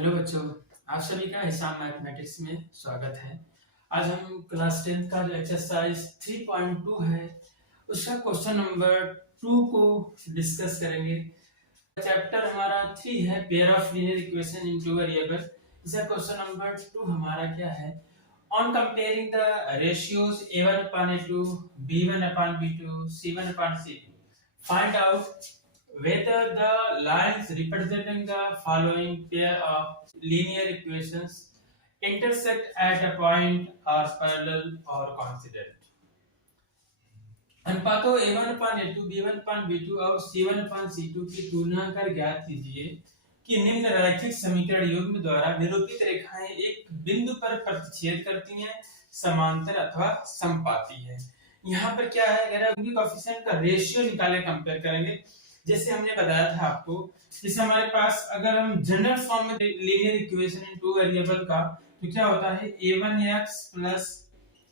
Hello बच्चों, आप सभी का हिसाब मैथमेटिक्स में स्वागत है। आज हम क्लास 10th का जो एक्सरसाइज 3.2 है उसका क्वेश्चन नंबर 2 को डिस्कस करेंगे। चैप्टर हमारा 3 है pair of linear equation in two variable. इसका क्वेश्चन नंबर 2 हमारा क्या है, on comparing the ratios a1/a2 b1/b2 c1/c2 find out whether the lines representing the following pair of linear equations intersect at a point are parallel or coincident। अनुपातों a1/a2 b1/b2 और c1/c2 की तुलना कर ज्ञात कीजिए कि निम्न रैखिक समीकरण युग्म द्वारा निरूपित रेखाएं एक बिंदु पर प्रतिच्छेद करती हैं, समांतर अथवा समपाती है। यहाँ पर क्या है, अगर उनकी कोएफिशिएंट का रेशियो निकाले, कंपेयर करेंगे। जैसे हमने बताया था आपको, जैसे हमारे पास अगर हम जनरल फॉर्म में linear equation in two variable का, तो क्या होता है a1x plus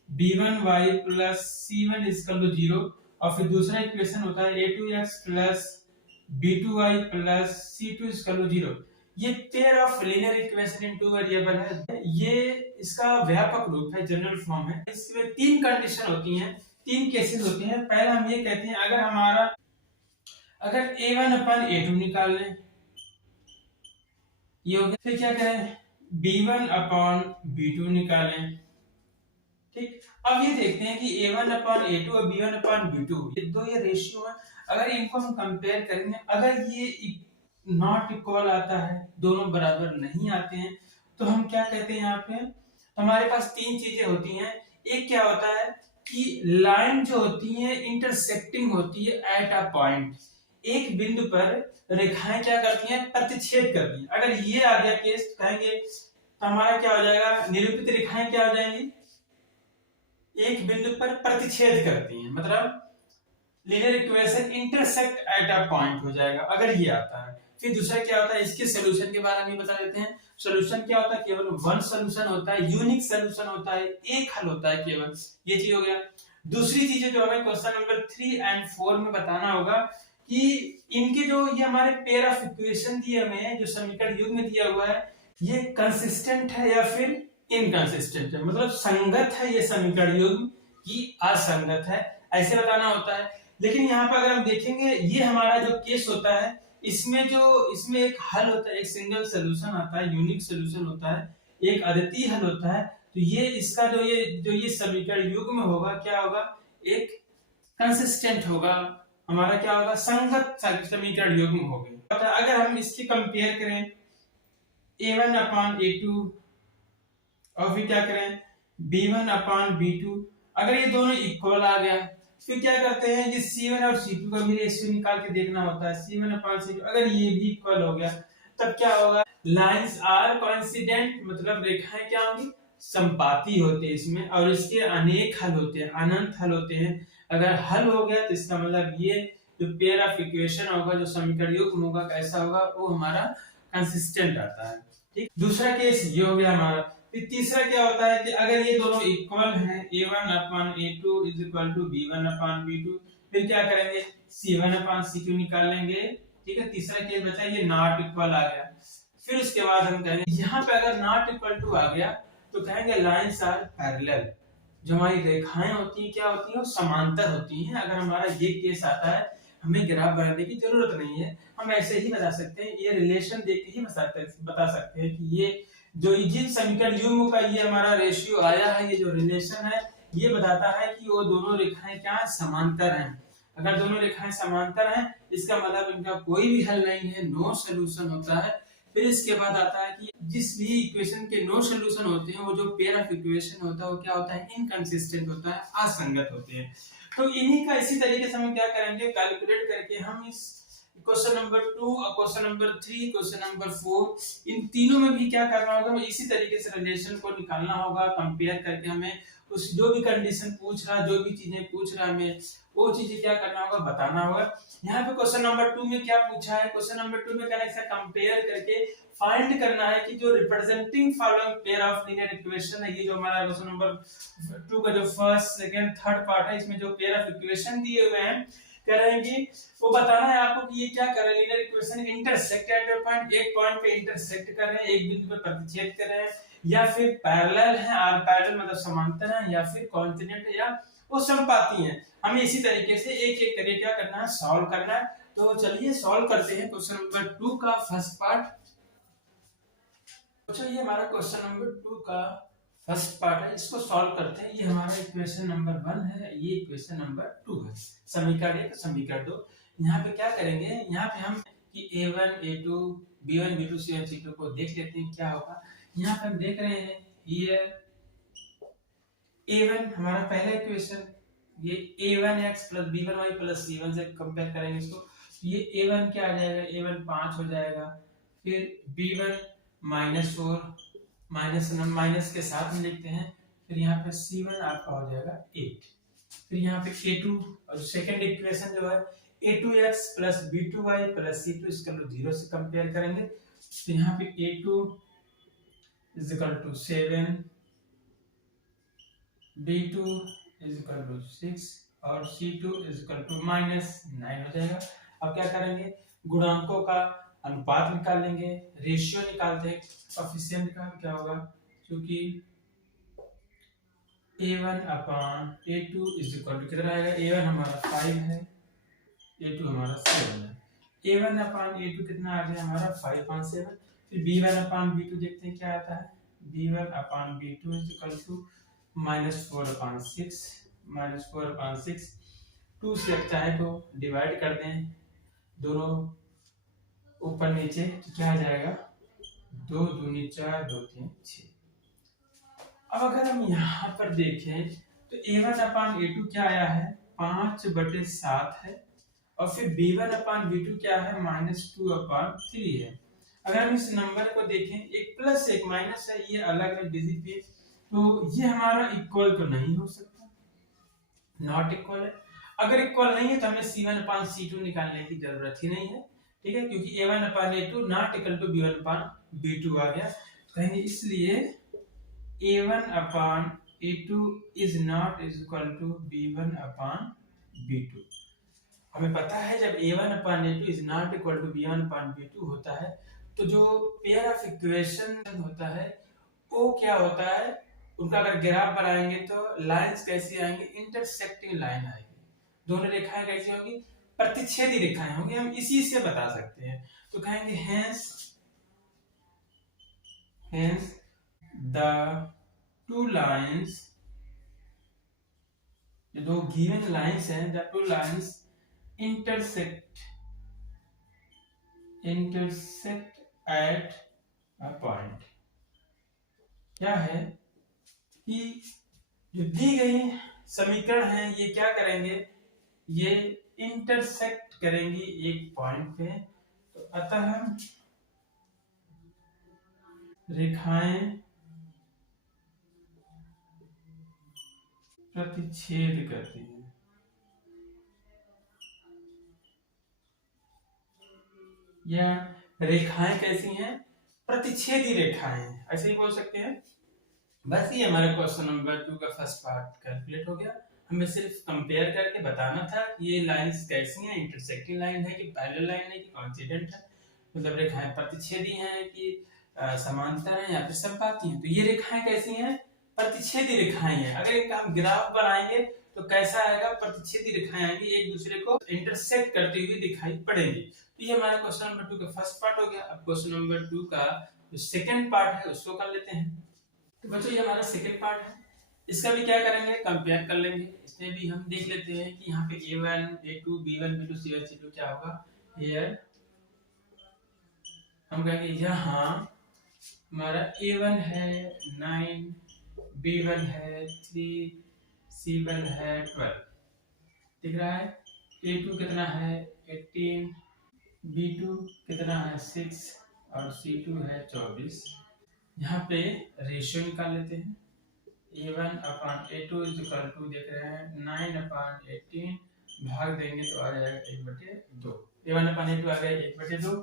b1y plus c1 equal to 0, और फिर दूसरा इक्वेशन होता है a2x plus b2y plus c2 equal to 0। ये pair of linear equation in two variable है, ये इसका व्यापक रूप है, जनरल फॉर्म है। इसमें तीन कंडीशन होती हैं, तीन केसेस होते हैं। पहला हम ये कहते हैं, अगर a1/a2 निकाल लें, ये हो गया। फिर क्या करें, b1/b2 निकालें। ठीक, अब ये देखते हैं कि a1/a2 और b1/b2 ये रेशियो है। अगर इनको हम कंपेयर करेंगे, अगर ये नॉट इक्वल आता है, दोनों बराबर नहीं आते हैं, तो हम क्या कहते हैं यहाँ पे, हमारे पास तीन चीजें होती हैं। एक क्या होता है कि लाइन जो होती है इंटरसेक्टिंग होती है एट अ पॉइंट, एक बिंदु पर रेखाएं क्या करती हैं, प्रतिच्छेद करती हैं। अगर ये आ गया केस, कहेंगे तो हमारा क्या हो जाएगा, निरूपित रेखाएं क्या हो जाएंगी, एक बिंदु पर प्रतिच्छेद करती हैं, मतलब linear equation intersect at a point हो जाएगा, अगर ये आता है। फिर दूसरा क्या होता है, इसके सॉल्यूशन के बारे में बता देते हैं। सॉल्यूशन क्या होता है, केवल वन सॉल्यूशन होता है, यूनिक सॉल्यूशन होता है, एक हल होता है केवल। ये चीज हो गया। दूसरी चीज जो हमें क्वेश्चन नंबर 3 और 4 में बताना होगा कि इनके जो ये हमारे पेयर ऑफ इक्वेशन दिए हुए हैं, जो समीकरण युग्म दिया हुआ है, ये कंसिस्टेंट है या फिर इनकंसिस्टेंट है, मतलब संगत है ये समीकरण युग्म की असंगत है, ऐसे बताना होता है। लेकिन यहाँ पर अगर हम देखेंगे, ये हमारा जो केस होता है, इसमें एक हल होता है, एक सिंगल सोल्यूशन आता है, यूनिक सोल्यूशन होता है, एक अद्वितीय हल होता है। तो ये इसका जो ये समीकरण युग्म होगा, क्या होगा, एक कंसिस्टेंट होगा, हमारा क्या होगा, संगत समीकरण युग्म होगा। अगर हम इसकी कंपेयर करें a1/a2 और फिर क्या करें b1/b2, अगर ये दोनों इक्वल आ गया, फिर क्या करते हैं, ये c1 और c2 का भी रेशियो निकाल के देखना होता है। c1/c2 अगर ये भी इक्वल हो गया, तब क्या होगा, लाइंस आर कोइंसिडेंट, मतलब रेखाएं क्या होंगी, संपाती होते हैं इसमें, और इसके अनेक हल होते हैं, अनंत हल होते हैं। अगर हल हो गया तो इसका मतलब ये जो पेयर ऑफ इक्वेशन होगा, जो समीकरण युग्म होगा, कैसा होगा, वो हमारा कंसिस्टेंट आता है। ठीक, दूसरा केस ये हो गया हमारा। फिर तीसरा क्या होता है कि अगर ये दोनों इक्वल हैं, a1/a2 is equal to b1/b2, फिर क्या करेंगे, c1/c2 निकाल लेंगे। ठीक है, तीसरा केस बचा, ये नॉट इक्वल आ गया। फिर उसके बाद हम कहेंगे, यहाँ पे अगर नॉट इक्वल टू आ गया, तो कहेंगे लाइंस आर पैरेलल, जो हमारी रेखाएं होती हैं क्या होती हैं, वो समांतर होती हैं। अगर हमारा ये केस आता है, हमें ग्राफ बनाने की जरूरत नहीं है, हम ऐसे ही बता सकते हैं, ये रिलेशन देख के ही बता सकते हैं कि ये जो जिन समीकरण युग्म का ये हमारा रेशियो आया है, ये जो रिलेशन है, ये बताता है कि वो दोनों रेखाएं क्या समांतर हैं। अगर दोनों रेखाएं समांतर हैं, इसका मतलब इनका कोई भी हल नहीं है, नो सॉल्यूशन होता है। फिर इसके बाद आता है कि जिस भी इक्वेशन के नो सॉल्यूशन होते हैं, वो जो पेयर ऑफ इक्वेशन होता है, वो क्या होता है, इनकंसिस्टेंट होता है, असंगत होते हैं। तो इन्हीं का इसी तरीके से हम क्या करेंगे, कैलकुलेट करके हम इस क्वेश्चन नंबर 2 और क्वेश्चन नंबर 3, क्वेश्चन नंबर 4, इन तीनों में भी क्या करना होगा, हमें इसी तरीके से रिलेशन को निकालना होगा, कंपेयर करके हमें उस जो भी कंडीशन पूछ रहा, जो भी चीजें पूछ रहा, हमें वो चीजें क्या करना होगा, बताना होगा। यहाँ पे क्वेश्चन नंबर 2 में क्या पूछा है, क्वेश्चन नंबर 2 में कहना है कंपेयर करके फाइंड करना है कि जो representing following pair of linear equation है, ये जो हमारा क्वेश्चन नंबर 2 का जो फर्स्ट, सेकंड, थर्ड पार्ट है, इसमें जो पेयर ऑफ इक्वेशन दिए हुए हैं, करेंगी, वो बताना है आपको कि ये क्या कर रहे हैं, linear equation intersect at a point, एक पॉइंट पे इंटरसेक्ट कर रहे हैं, एक बिंदु पे प्रतिच्छेद कर रहे हैं, या फिर पैरेलल है, आर पैरेलल मतलब समांतर है, या फिर कॉन्टिनेंट है, या वो समपाती हैं। हमें इसी तरीके से एक एक करके क्या करना है, सॉल्व करना है। तो चलिए सॉल्व करते हैं क्वेश्चन नंबर 2 का फर्स्ट पार्ट। अच्छा, ये हमारा क्वेश्चन नंबर 2 का फर्स्ट पार्ट है, इसको सॉल्व करते हैं। ये हमारा इक्वेशन नंबर 1 है, ये इक्वेशन नंबर 2 है, समीकरण 1 समीकरण 2। यहाँ पे क्या करेंगे, यहाँ पे हम कि a1 a2 b1 b2 c1 c2 को देख लेते हैं क्या होगा। यहाँ पे हम देख रहे हैं ये a1 हमारा पहला इक्वेशन, ये a1x + b1y + c1 से कंपेयर करेंगे इसको, ये a1 क्या आ जाएगा, a1 5 हो जाएगा, फिर b1 -4 माइनस के साथ में लिखते हैं, फिर यहाँ पे c1 आपका हो जाएगा 8, फिर यहाँ पे a2 और सेकंड इक्वेशन जो है a2x + b2y + c2 इसका 0 से कंपेयर करेंगे, तो यहाँ पे a2 = 7, b2 = 6 और c2 = -9 हो जाएगा। अब क्या करेंगे, गुणांकों का अनुपात निकाल लेंगे, रेशियो निकालते हैं, कोएफिशिएंट का क्या होगा, क्योंकि a1/a2 कितना आएगा, a1 हमारा 5 है, a2 हमारा 7 है, a1/a2 कितना आ गया हमारा 5/7। फिर b1/b2 देखते हैं क्या आता है, b1/b2 -4/6 2 से चाहे तो डिवाइड कर दें दोनों ऊपर नीचे, तो क्या आ जाएगा, 2 दूनी 4 2 3 6। अब अगर हम यहाँ पर देखें तो a1/a2 क्या आया है, 5/7 है, और फिर b1/b2 क्या है, -2/3 है। अगर हम इस नंबर को देखें, एक प्लस एक माइनस है, ये अलग है डिजिट पे, तो ये हमारा इक्वल तो नहीं हो सकता, नॉट इक्वल है। अगर इक्वल नहीं है तो हमें c1/c2 निकालने की जरूरत ही नहीं है, ठीक है, क्योंकि a1/a2 not equal to b1/b2 आ गया, कहेंगे इसलिए a1/a2 is not equal to b1/b2। हमें पता है जब a1/a2 is not equal to b1/b2 होता है, तो जो पेयर ऑफ इक्वेशन होता है वो क्या होता है, उनका अगर ग्राफ बनाएंगे तो लाइंस कैसी आएंगी, इंटरसेक्टिंग लाइन आएगी, दोनों रेखाएं कैसी होंगी, प्रतिच्छेदी रेखाएं होंगी। हम इसी से बता सकते हैं, तो कहेंगे hence the two lines, ये दो given lines हैं, the two lines intersect at a point। क्या है कि जो दी गई समीकरण है ये क्या करेंगे, ये इंटरसेक्ट करेंगी एक पॉइंट पे, तो अतः रेखाएं प्रतिच्छेद करती हैं। या रेखाएं कैसी हैं, प्रतिच्छेदी रेखाएं, ऐसे ही बोल सकते हैं। बस ये हमारा क्वेश्चन नंबर 2 का फर्स्ट पार्ट कैलकुलेट हो गया। हमें सिर्फ कंपेयर करके बताना था ये लाइंस कैसी हैं, इंटरसेक्टिंग लाइन है कि पैरेलल लाइन है कि कोइंसिडेंट है, मतलब रेखाएं प्रतिच्छेदी हैं कि समांतर हैं या फिर समपाती हैं। तो ये रेखाएं कैसी हैं, प्रतिच्छेदी रेखाएं हैं। अगर इनका हम ग्राफ बनाएंगे तो कैसा आएगा, प्रतिच्छेदी रेखाएं आएंगी, एक दूसरे को इंटरसेक्ट करती हुई दिखाई पड़ेंगी। तो ये हमारा क्वेश्चन नंबर 2 का फर्स्ट पार्ट हो गया। अब क्वेश्चन नंबर 2 का जो सेकंड पार्ट है उसको कर लेते हैं। तो बच्चों ये हमारा सेकंड पार्ट है, इसका भी क्या करेंगे, कंपेयर कर लेंगे। इसमें भी हम देख लेते हैं कि यहाँ पे a1 a2 b1 b2 c1 c2 क्या होगा। हियर हम कहेंगे यहाँ हमारा a1 है 9, b1 है 3, c1 है 12, दिख रहा है। a2 कितना है 18, b2 कितना है 6 और c2 है 24। यहाँ पे रेशियो निकाल लेते हैं, a1/a2 देख रहे हैं 9/18, भाग देंगे तो आ जाएगा 1/2, a1/a2 आ गया 1/2।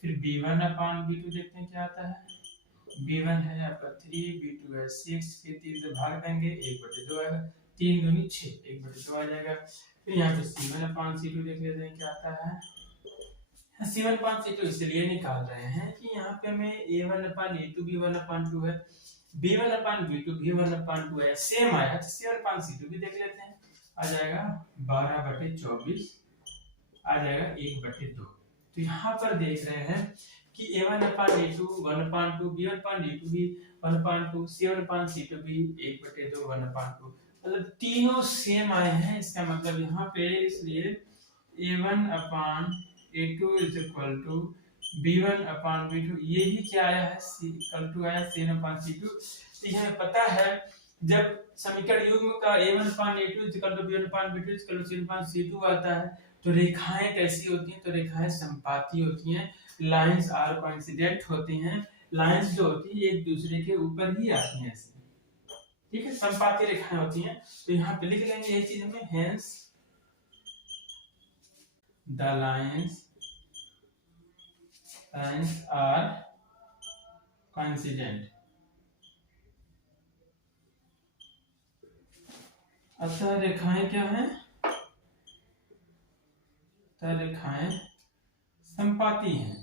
फिर b1/b2 देखते हैं क्या आता है, b1 है आपका 3, b2 है 6, फिर 3 से भाग देंगे 1/2 आएगा, 3 दूनी 6, 1/2 आ जाएगा। फिर यहाँ पे C1/C2 देख लेते हैं क्या आता है। C1/C2 इसलिए निकाल रहे हैं कि यहाँ पे हमें A1/A2 B1/2 है, B1/B2 B1/2 है, सेम आया तो C1/C2 भी देख लेते हैं। आ जाएगा 12/24 आ जाएगा 1/2। तो यहाँ पर देख रहे हैं कि A1/A2 1/2 B1/A2 भी 1/2 C1/C2 भी 1/2 1/2, मतलब तीनों सेम आए हैं। इसका मतलब यहाँ पे इसलिए A1/A2 is equal to B1/B2, ये भी क्या आया है इक्वल टू आया C1/C2। तो यह पता है जब समीकरण युग्म का A1/A2 is equal to B1/B2 is equal to C1/C2 आता है तो रेखाएं कैसी होती हैं, तो रेखाएं संपाती होती हैं, लाइंस आर कोइंसिडेंट होती हैं। लाइंस जो होती है एक दूसरे के ऊपर ही आती हैं ऐसे, ठीक है, संपाती रेखाएं होती हैं। तो यहाँ पे लिख लेंगे ये चीज में, hence the lines are coincident. अतः रेखाएं क्या हैं, रेखाएं संपाती हैं।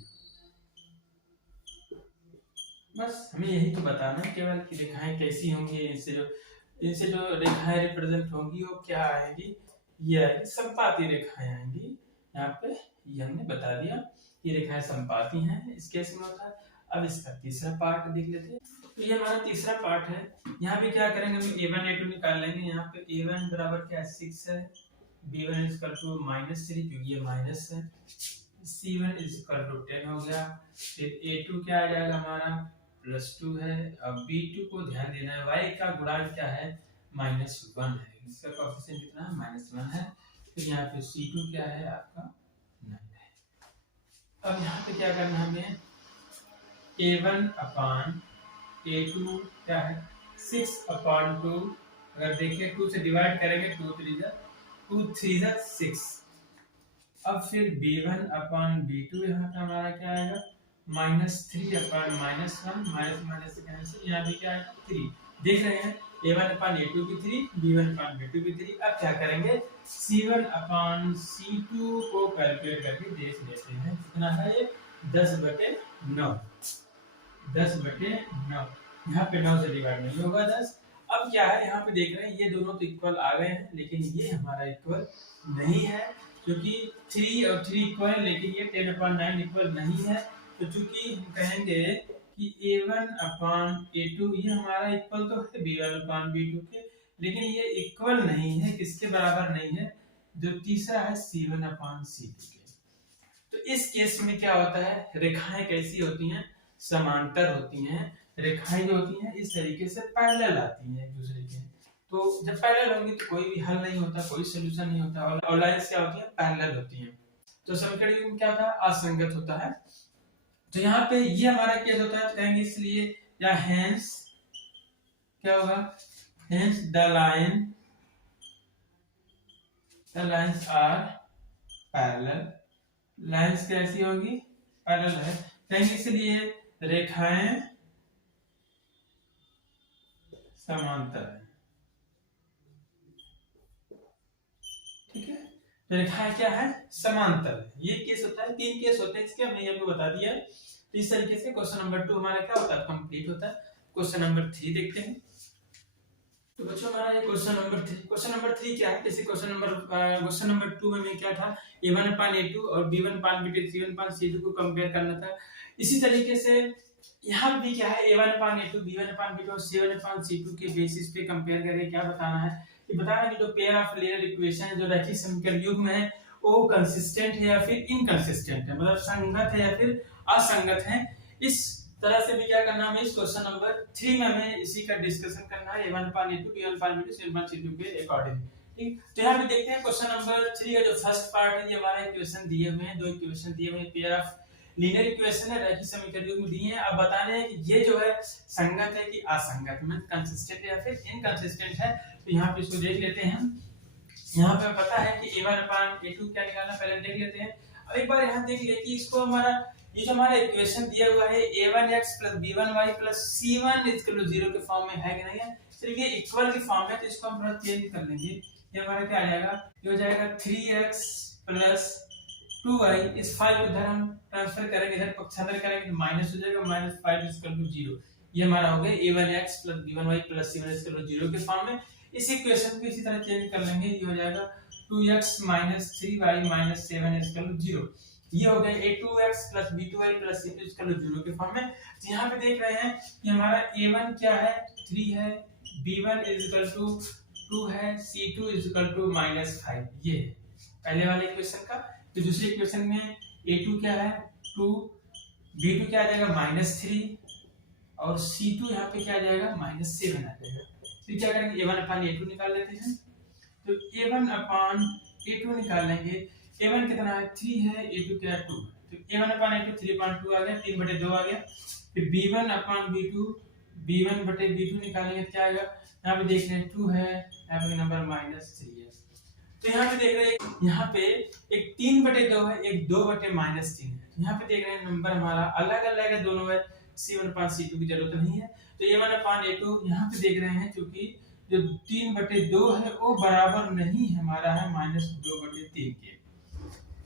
बस हमें यही तो बताना है केवल कि रेखाएं कैसी होंगी, इनसे जो रेखाएं रिप्रेजेंट होंगी वो क्या आएगी, ये आएगी संपाती रेखाएं आएंगी। यहाँ पे ये हमने बता दिया कि रेखाएं संपाती हैं, इस केस में होता है। अब इसका तीसरा पार्ट देख लेते हैं। तो ये हमारा तीसरा पार्ट है। यहाँ पे क्या करेंगे, हम A1/A2 निकाल लेंगे। यहाँ पे A1 बराबर क्या 6 है, B1 इज इक्वल टू -3 क्योंकि ये माइनस है, C1 इज इक्वल टू 10 हो गया। फिर A2 क्या आ जाएगा हमारा +2 है। अब B2 को ध्यान देना है, y का गुणांक क्या है -1 है, इसका कोएफिशिएंट कितना है -1 है। फिर यहाँ पे C2 क्या है आपका 9 है। अब यहाँ पे क्या करना है हमें, A1/A2 क्या है 6/2, अगर देखिए 2 से डिवाइड करेंगे 2 3 6। अब फिर B1/B2 यहाँ पे हमारा क्या आएगा -3/-1, माइनस से कैंसिल, यहाँ भी क्या आएगा 3। देख रहे हैं A1/A2 भी 3, B1/B2 भी 3। अब क्या करेंगे, C1/C2 को कैलकुलेट करके देख लेते हैं कितना है ये 10/9, 10/9। यहाँ पे 9 से डिवाइड नहीं होगा 10। अब क्या है, यहाँ पे देख रहे हैं ये दोनों तो इक्वल आ गए हैं, लेकिन ये हमारा इक्वल नहीं है क्योंकि 3 और 3 इक्वल है, लेकिन ये 10/9 इक्वल नहीं है। तो चूंकि हम कहेंगे कि A1/A2 ये हमारा इक्वल तो है B1/B2 के, लेकिन ये इक्वल नहीं है, किसके बराबर नहीं है, जो तीसरा है C1/C2 के। तो इस केस में क्या होता है, रेखाएं कैसी होती हैं, समांतर होती हैं। रेखाएं जो होती हैं इस तरीके से पैरेलल आती हैं एक दूसरे के। तो जब पैरेलल होंगी तो कोई भी हल नहीं होता, कोई सॉल्यूशन नहीं होता, और लाइंस क्या होती हैं पैरेलल होती हैं। तो समीकरण युग्म क्या होता है, असंगत होता है। तो यहाँ पे ये हमारा केस होता है, कहेंगे इसलिए या हेंस क्या होगा, hence the lines are parallel. Lines कैसी होगी, पैरेलल है, कहेंगे इसलिए रेखाएं समांतर है, ठीक है। तो रेखाएं क्या है, समांतर है। ये केस होता है, 3 केस होते हैं इसके, हमने आपको बता दिया है। तो इस तरीके से क्वेश्चन नंबर 2 हमारा क्या होता है, कंप्लीट होता है। क्वेश्चन नंबर 3 देखते हैं। तो बच्चों हमारा ये क्वेश्चन नंबर 3 क्या है, जैसे क्वेश्चन नंबर 2 में क्या था, A1/A2 और B1/B2 C1/C2 को कंपेयर करना था। इसी तरीके से यहाँ भी क्या है, A1/A2 B1/B2 और C1/C2 के बेसिस पे कंपेयर करके क्या बताना है, कि बताना कि जो पेयर ऑफ लीनियर इक्वेशन जो रैखिक समीकरण युग्म है वो कंसिस्टेंट है या फिर इनकंसिस्टेंट है, मतलब संगत है या फिर असंगत है। इस तरह से भी क्या करना है, इस क्वेश्चन नंबर 3 में हमें इसी का डिस्कशन करना है, A1/A2 B1/B2 C1/C2 के अकॉर्डिंग, ठीक। तो यहाँ पे देखते हैं क्वेश्चन नंबर 3 का जो फर्स्ट पार्ट है, ये हमारे इक्वेशन दिए हुए हैं, 2 इक्वेशन दिए हुए हैं, पेयर ऑफ लीनियर इक्वेशन है, रैखिक समीकरण युग्म दिए हैं। अब बताने हैं कि ये जो है संगत है कि असंगत, मतलब कंसिस्टेंट है या फिर इनकंसिस्टेंट है। तो यहाँ पे इसको देख लेते हैं हम। यहाँ पे पता है कि A1/A2 क्या निकालना, पहले देख लेते हैं। अब एक बार यहाँ देख ले कि इसको हमारा ये जो हमारा इक्वेशन दिया हुआ है a1x + b1y + c1 = 0 के फॉर्म में है कि नहीं है, सिर्फ ये इक्वल की फॉर्म है, तो इसको हम थोड़ा चेंज कर लेंगे। ये हमारा क्या आ जाएगा, ये हो जाएगा 3x + 2y, इस 5 को इधर हम ट्रांसफर करेंगे, इधर पक्षांतर करेंगे तो माइनस हो जाएगा, -5 = 0। ये हमारा हो गया a1x + b1y + c1 = 0 के फॉर्म में। इस इक्वेशन को इसी तरह चेंज कर लेंगे, ये हो जाएगा 2x - 3y - 7 = 0। ये हो गया a2x + b2y + c2 = 0 के फॉर्म में। तो यहाँ पे देख रहे हैं कि हमारा a1 क्या है, 3 है, b1 = 2 है, c2 = -5। ये है पहले वाले इक्वेशन का। तो दूसरे इक्वेशन में a2 क्या है, 2, b2 क्या आ जाएगा -3 और c2 यहाँ पे क्या आ जाएगा, -7 आ जाएगा। तो क्या करेंगे, a1/a2 निकाल लेते हैं। तो a1/a2 निकाल लेंगे। a1 कितना है, 3 है, a2 क्या है, 2। तो a1/a2 3/2 आ गया, 3/2 आ गया। फिर b1/b2 b1/b2 निकालेंगे तो क्या आएगा, यहाँ पे देख रहे हैं 2 है, यहाँ पे नंबर -3 है। तो यहाँ पे देख रहे हैं, यहाँ पे एक 3/2 है, एक 2/-3 है। यहाँ पे देख रहे हैं नंबर हमारा अलग अलग है, दोनों है, c1/c2 की जरूरत नहीं है। तो a1/a2 यहाँ पे देख रहे हैं, क्योंकि जो 3/2 है वो बराबर नहीं है, हमारा है -2/3 के।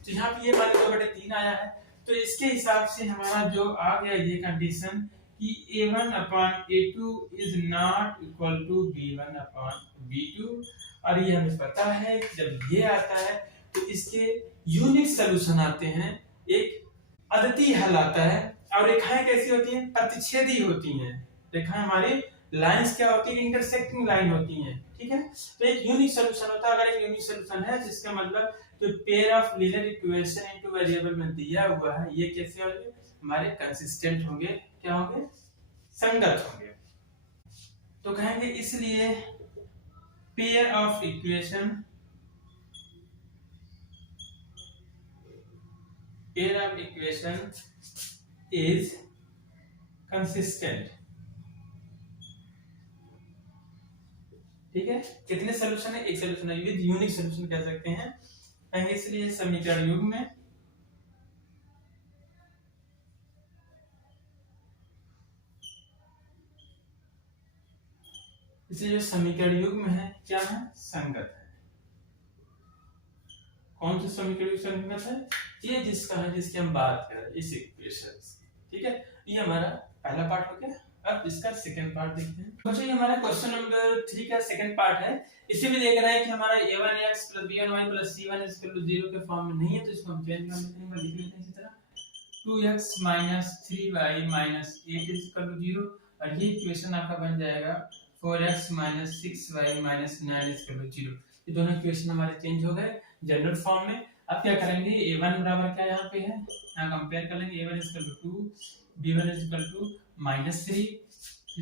तो यहाँ पे ये -2/3 आया है। तो इसके हिसाब से हमारा जो आ गया ये कंडीशन कि a1/a2 is not equal to b1/b2। और ये हमें पता है कि जब ये आता है तो इसके यूनिक सलूशन आते हैं, एक अद्वितीय हल आता है। और रेखाएं कैसी होती हैं, प्रतिच्छेदी होती हैं। रेखाएं हमारी लाइंस क्या होती है, इंटरसेक्टिंग लाइन होती हैं, ठीक है। तो एक यूनिक सलूशन होता है। अगर एक यूनिक सलूशन है जिसका मतलब जो pair of linear equation into variable में दिया हुआ है, ये कैसे होंगे, हमारे कंसिस्टेंट होंगे, क्या होंगे, संगत होंगे। तो कहेंगे इसलिए pair of equation is consistent. ठीक है, कितने सॉल्यूशन है, एक सॉल्यूशन है, विद यूनिक सॉल्यूशन कह सकते हैं। कहेंगे इसलिए समीकरण युग्म में इसे जो समीकरण युग्म है क्या है, संगत है। कौन सा समीकरण युग्म संगत है, ये जिसका है, जिसकी हम बात कर रहे हैं, इस इक्वेशन। ठीक है, ये हमारा पहला पार्ट हो गया। अब इसका सेकंड पार्ट देखते हैं। बच्चों ये हमारा क्वेश्चन नंबर 3 का सेकंड पार्ट है। इसे भी देख रहे हैं कि हमारा a1x + b1y + c1 = 0 के फॉर्म में नहीं है, तो इसको हम चेंज कर लेते हैं, लिख लेते हैं इसी तरह 2x - 3y - 8 = 0। और ये इक्वेशन आपका बन जाएगा 4x - 6y - 9 = 0। ये दोनों इक्वेशन हमारे चेंज हो गए जनरल फॉर्म में। अब क्या करेंगे, a1 बराबर क्या यहाँ पे है, यहाँ कंपेयर कर लेंगे, a1 = 2, b1 = -3,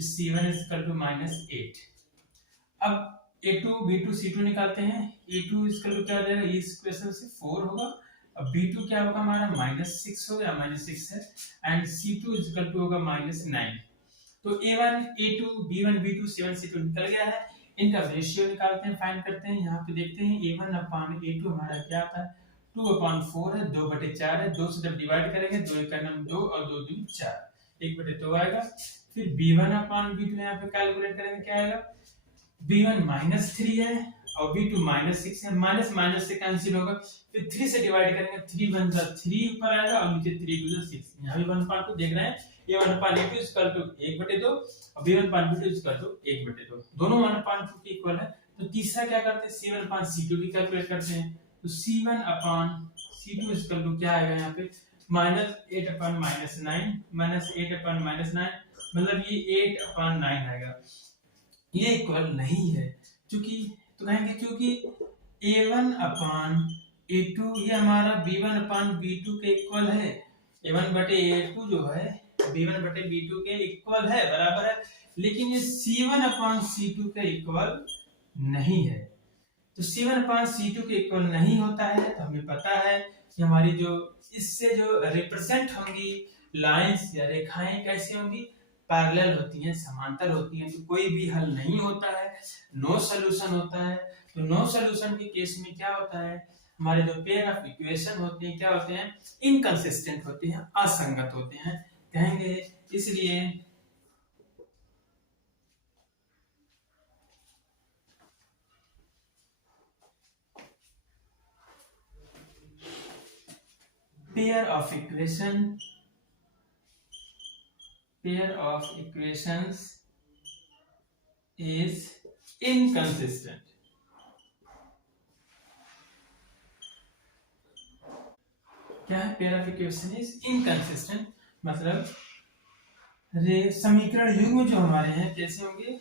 c1 = -8। अब a2 b2 c2 निकालते हैं। a2 क्या हो जाएगा, इस इक्वेशन से 4 होगा। अब b2 क्या होगा हमारा, -6 हो गया, -6 है, एंड c2 होगा -9। तो a1 a2 b1 b2 c1 c2 निकल गया है। इनका रेशियो निकालते हैं, फाइंड करते हैं। यहाँ पे देखते हैं a1/a2 हमारा क्या आता है, 2/4 है, 2/4 है, 2 से जब डिवाइड करेंगे 2 × 9 2 और 2 × 2 4, 1/2 आएगा। फिर b1/b2 यहाँ पे कैलकुलेट करेंगे, क्या आएगा, b1 -3 है और b2 -6 है, माइनस से कैंसिल होगा। फिर 3 से डिवाइड करेंगे, 3 × 1 = 3 ऊपर आएगा और नीचे 3 × 2 = 6। यहाँ भी 1/2 देख रहे हैं, a1/a2 = 1/2 और b1/b2 = 1/2, दोनों 1/2 के इक्वल है। तो तीसरा क्या करते हैं, c1/c2 भी कैलकुलेट करते हैं। तो c1/c2 क्या आएगा यहाँ पे, -8/-9, -8/-9, मतलब ये 8/9 आएगा। ये इक्वल नहीं है, क्योंकि तो कहेंगे क्योंकि a1/a2 ये हमारा b1/b2 के इक्वल है। a1/a2 जो है b1/b2 के इक्वल है, बराबर है, लेकिन ये c1/c2 के इक्वल नहीं है। तो c1/c2 के इक्वल नहीं होता है, तो हमें पता है कि हमारी जो इससे जो रिप्रेजेंट होंगी लाइंस या रेखाएं कैसी होंगी, पैरेलल होती हैं, समांतर होती हैं। तो कोई भी हल नहीं होता है, नो सॉल्यूशन होता है। तो नो सॉल्यूशन के केस में क्या होता है, हमारे जो पेयर ऑफ इक्वेशन होते हैं क्या होते हैं, इनकंसिस्टेंट होते हैं, असंगत होते हैं कहेंगे। इसलिए pair of equations is inconsistent. क्या है, pair of equation is inconsistent, मतलब समीकरण युग्म जो हमारे हैं कैसे होंगे,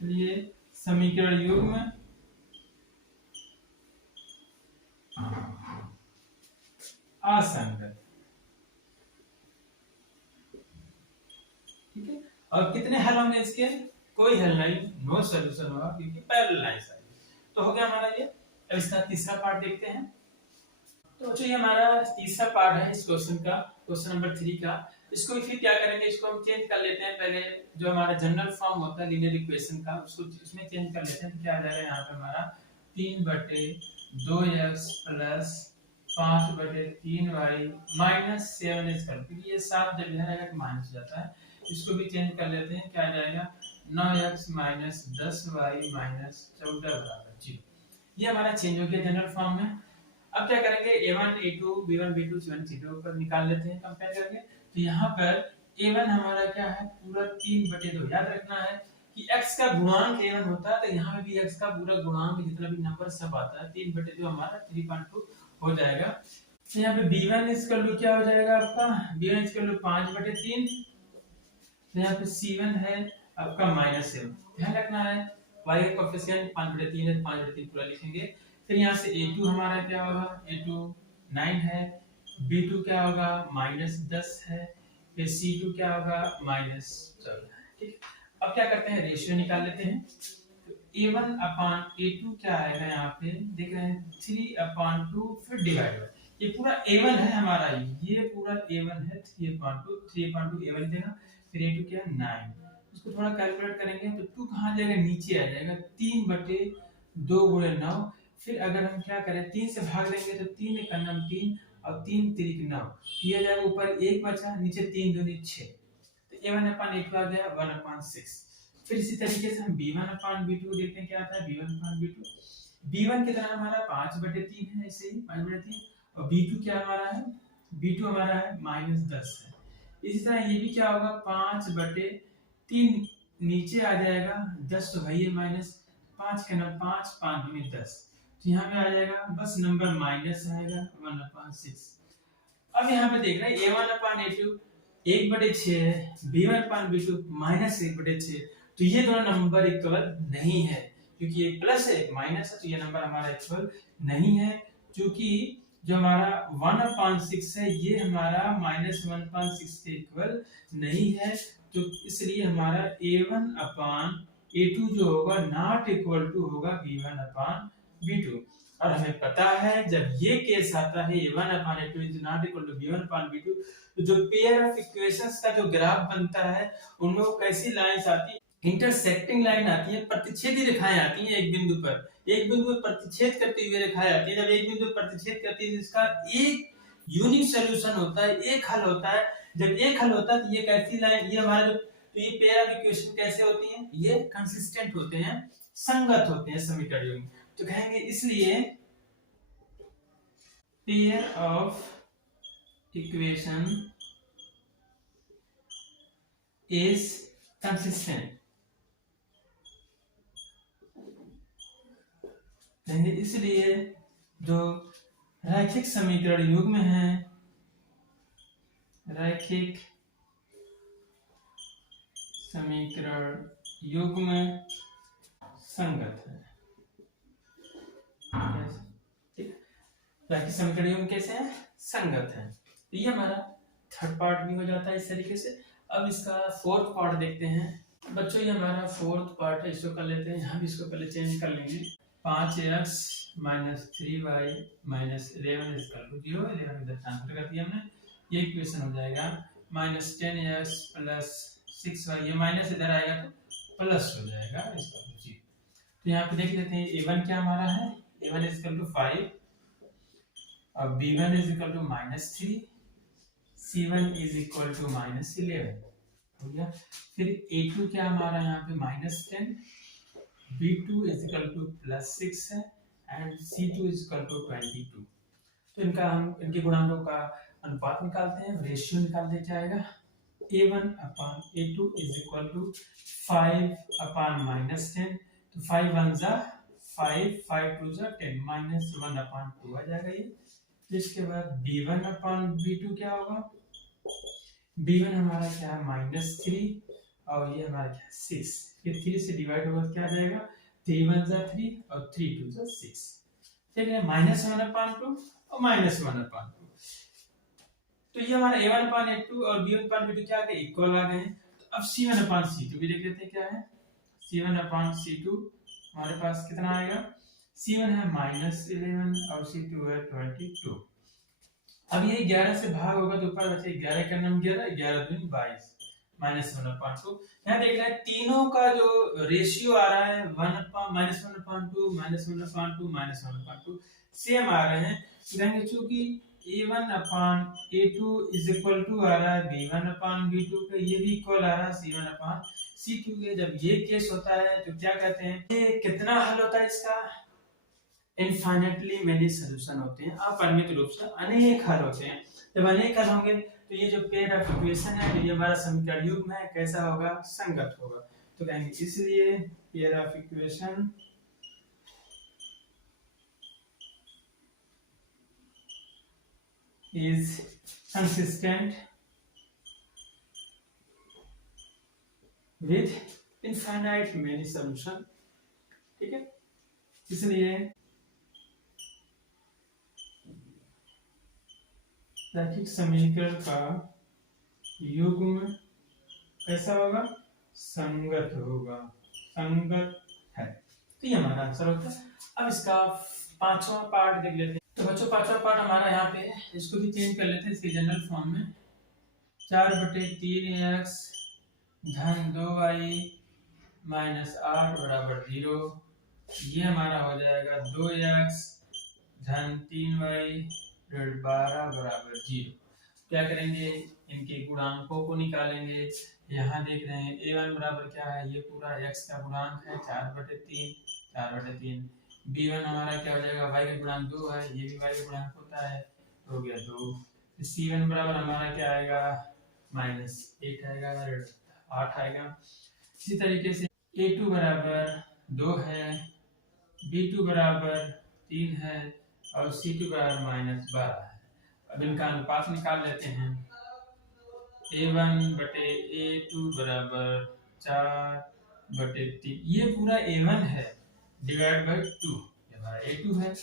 ये समीकरण युग्म असंगत। ठीक है, और कितने हल होंगे इसके, कोई हल नहीं, नो सॉल्यूशन होगा क्योंकि पैरेलल लाइंस है। तो हो गया हमारा ये। अब इसका तीसरा पार्ट देखते हैं। तो जो ये हमारा तीसरा पार्ट है इस क्वेश्चन का, क्वेश्चन नंबर 3 का, इसको भी फिर क्या करेंगे, इसको हम चेंज कर लेते हैं। पहले जो हमारा जनरल फॉर्म होता है लीनियर इक्वेशन का, उसको इसमें चेंज कर लेते हैं। तो क्या आ जाएगा यहाँ पे हमारा 3/2x plus 5/3y minus 7x कर, क्योंकि ये 7 जब इधर आएगा तो माइनस हो जाता है। इसको भी चेंज कर लेते हैं। क्या आ जाएगा 9x माइनस 10y माइनस 14 बराबर 0। ये हमारा चेंज हो गया जनरल फॉर्म में। अब क्या करेंगे, a1 a2 b1 b2 c1 c2 पर निकाल लेते हैं कंपेयर करके। तो यहाँ पर a1 हमारा क्या है, पूरा 3/2। याद रखना है कि x का गुणांक a1 होता है, तो यहाँ पे भी x का पूरा गुणांक जितना भी नंबर सब आता है 3/2 हमारा 3.2 हो जाएगा। तो यहाँ पे b1 इसका वैल्यू क्या हो जाएगा आपका, b1 इसका वैल्यू 5/3। तो यहाँ पे c1 है आपका -7। ध्यान रखना है y का कोएफिशिएंट 5/3 है, 5/3 पूरा लिखेंगे। फिर यहाँ से a2 हमारा क्या होगा, a2 9 है, b2 क्या होगा -10 है, फिर c2 क्या होगा -14। ठीक, अब क्या करते हैं, रेशियो निकाल लेते हैं। तो a1 अपान a2 क्या आएगा, यहाँ पे देख रहे हैं 3/2 फिर डिवाइड बाय, ये पूरा a1 है हमारा, ये पूरा a1 है 3/2 a1 देगा, फिर a2 क्या है 9। इसको थोड़ा कैलकुलेट करेंगे तो 2 कहाँ जाएगा, नीचे आ जाएगा, 3/2 गुणे 9। फिर अगर हम क्या करें, 3 से भाग देंगे तो 3 एक 3 और 3 3 9, ये जाएगा ऊपर 1 बचा, नीचे 3 दूनी 6। तो a1 अपान a2 आ गया 1/6। फिर इसी तरीके से हम b1 अपान b2 देखते हैं क्या आता है, b1 अपान b2। b1 कितना हमारा 5/3 है, ऐसे ही 5/3। और b2 क्या हमारा है, b2 हमारा है -10 है। इसी तरह ये भी क्या होगा 5/3, नीचे आ जाएगा 10, तो भाई ये -5 का 5 5 दूनी 10, तो यहाँ पे आ जाएगा बस नंबर माइनस आएगा 1/6। अब यहाँ पे देख रहे हैं a1 अपान a2 1/6 है, b1 अपान b2 -1/6। तो ये दोनों नंबर इक्वल नहीं है, क्योंकि एक प्लस है एक माइनस है, तो ये नंबर हमारा इक्वल नहीं है। क्योंकि जो हमारा 1/6 है ये हमारा -1/6 के इक्वल नहीं है, तो इसलिए हमारा a1 अपान a2 जो होगा नॉट इक्वल टू होगा b1 अपान b2। और हमें पता है जब ये केस आता है a1 upon a2 is not equal to b1 upon b2, तो जो पेयर ऑफ इक्वेशंस का जो ग्राफ बनता है उनमें कैसी लाइंस आती है, इंटरसेक्टिंग लाइन आती है, प्रतिच्छेदी रेखाएं आती हैं। एक बिंदु पर प्रतिच्छेद करती हुई रेखाएं आती है। जब एक बिंदु पर प्रतिच्छेद करती है इसका एक यूनिक सॉल्यूशन होता है, एक हल होता है। जब एक हल होता है तो ये कैसी लाइन, ये हमारा तो ये पेयर ऑफ इक्वेशन कैसे होती हैं, ये कंसिस्टेंट होते हैं, संगत होते हैं समीकरण में। तो कहेंगे इसलिए pair of equation is consistent. कहेंगे इसलिए जो रैखिक समीकरण युग्म है, रैखिक समीकरण युग्म संगत है। रैखिक समीकरण युग्म कैसे है, संगत है। तो ये हमारा थर्ड पार्ट भी हो जाता है इस तरीके से। अब इसका फोर्थ पार्ट देखते हैं बच्चों। ये हमारा फोर्थ पार्ट है, इसको कर लेते हैं। हम इसको पहले चेंज कर लेंगे। 5x minus 3y minus 11 equal to 0। 11 इधर ट्रांसफर कर दिया हमने, ये इक्वेशन हो जाएगा -10x प्लस 6y, ये माइनस इधर आएगा तो प्लस हो जाएगा इसका 0। तो यहाँ पे देख लेते हैं a1 क्या हमारा है, A1 इज इक्वल टू 5 और B1 is equal to -3, C1 is equal to -11 हो गया। फिर A2 क्या हमारा यहाँ पे -10, B2 इज इक्वल टू +6 है and C2 is equal to 22। तो इनका हम इनके गुणांकों का अनुपात निकालते हैं, रेशियो निकाल दिया जाएगा। A1 upon A2 is equal to 5 upon -10, तो 5 1 जा 5, 5 2 जा 10, -1 अपान 2 आ जाएगा ये। इसके बाद B1 अपान B2 क्या होगा, B1 हमारा क्या है -3 और ये हमारा क्या है 6, फिर 3 से डिवाइड होगा क्या आ जाएगा, 3 1 जा 3 और 3 2 जा 6, ठीक है, -1 अपान 2 और -1 अपान 2। तो ये हमारा A1 अपान A2 और B1 अपान B2 क्या आ गए, इक्वल आ गए हैं। तो अब C1 अपान C2 भी देख लेते हैं क्या है। C1 अपान C2 हमारे पास कितना आएगा, C1 है -11 और C2 है 22। अब ये 11 से भाग होगा तो ऊपर बचे 11 का नाम 11, 11 दूनी 22, -1 अपान 2। यहाँ देख रहे हैं तीनों का जो रेशियो आ रहा है 1 अपान -1 अपान 2, -1 अपान 2, -1 अपान 2 सेम आ रहे हैं। तो कहेंगे चूंकि A1 upon A2 is equal to आ रहा है B1 अपान B2 के, ये भी इक्वल आ रहा है C1 अपान C2 के। जब ये केस होता है तो क्या कहते हैं, ये कितना हल होता है इसका, इनफाइनाइटली मेनी सॉल्यूशन होते हैं, अपरिमित रूप से अनेक हल होते हैं। जब अनेक हल होंगे तो ये जो पेयर ऑफ इक्वेशन है, ये हमारा समीकरण युग्म है, कैसा होगा, संगत होगा। तो कहेंगे इसलिए pair of equation is consistent with infinite many solution, ठीक है। इसलिए रैखिक समीकरण का युग्म कैसा होगा, संगत होगा, संगत है। तो ये हमारा आंसर होता है। अब इसका पांचवा पार्ट देख लेते हैं। तो बच्चों पांचवा पार्ट हमारा यहाँ पे है, इसको भी चेंज कर लेते हैं इसके जनरल फॉर्म में। 4/3x धन 2y -8 बराबर 0, ये हमारा हो जाएगा 2x धन 3y 12 बराबर 0। क्या करेंगे, इनके गुणांकों को निकालेंगे। यहाँ देख रहे हैं A1 बराबर क्या है, ये पूरा x का गुणांक है 4/3, 4/3। B1 हमारा क्या हो जाएगा, y का गुणांक 2 है, ये भी y का गुणांक होता है, हो गया 2। C1 बराबर हमारा क्या आएगा, -8 आएगा, 8 आएगा। इसी तरीके से A2 बराबर 2 है, B2 बराबर 3 है और C2 बराबर -12 है। अब इनका अनुपात निकाल लेते हैं। A1/A2 बराबर 4/3, ये पूरा A1 है डिवाइड बाई 2, ये हमारा A2 है।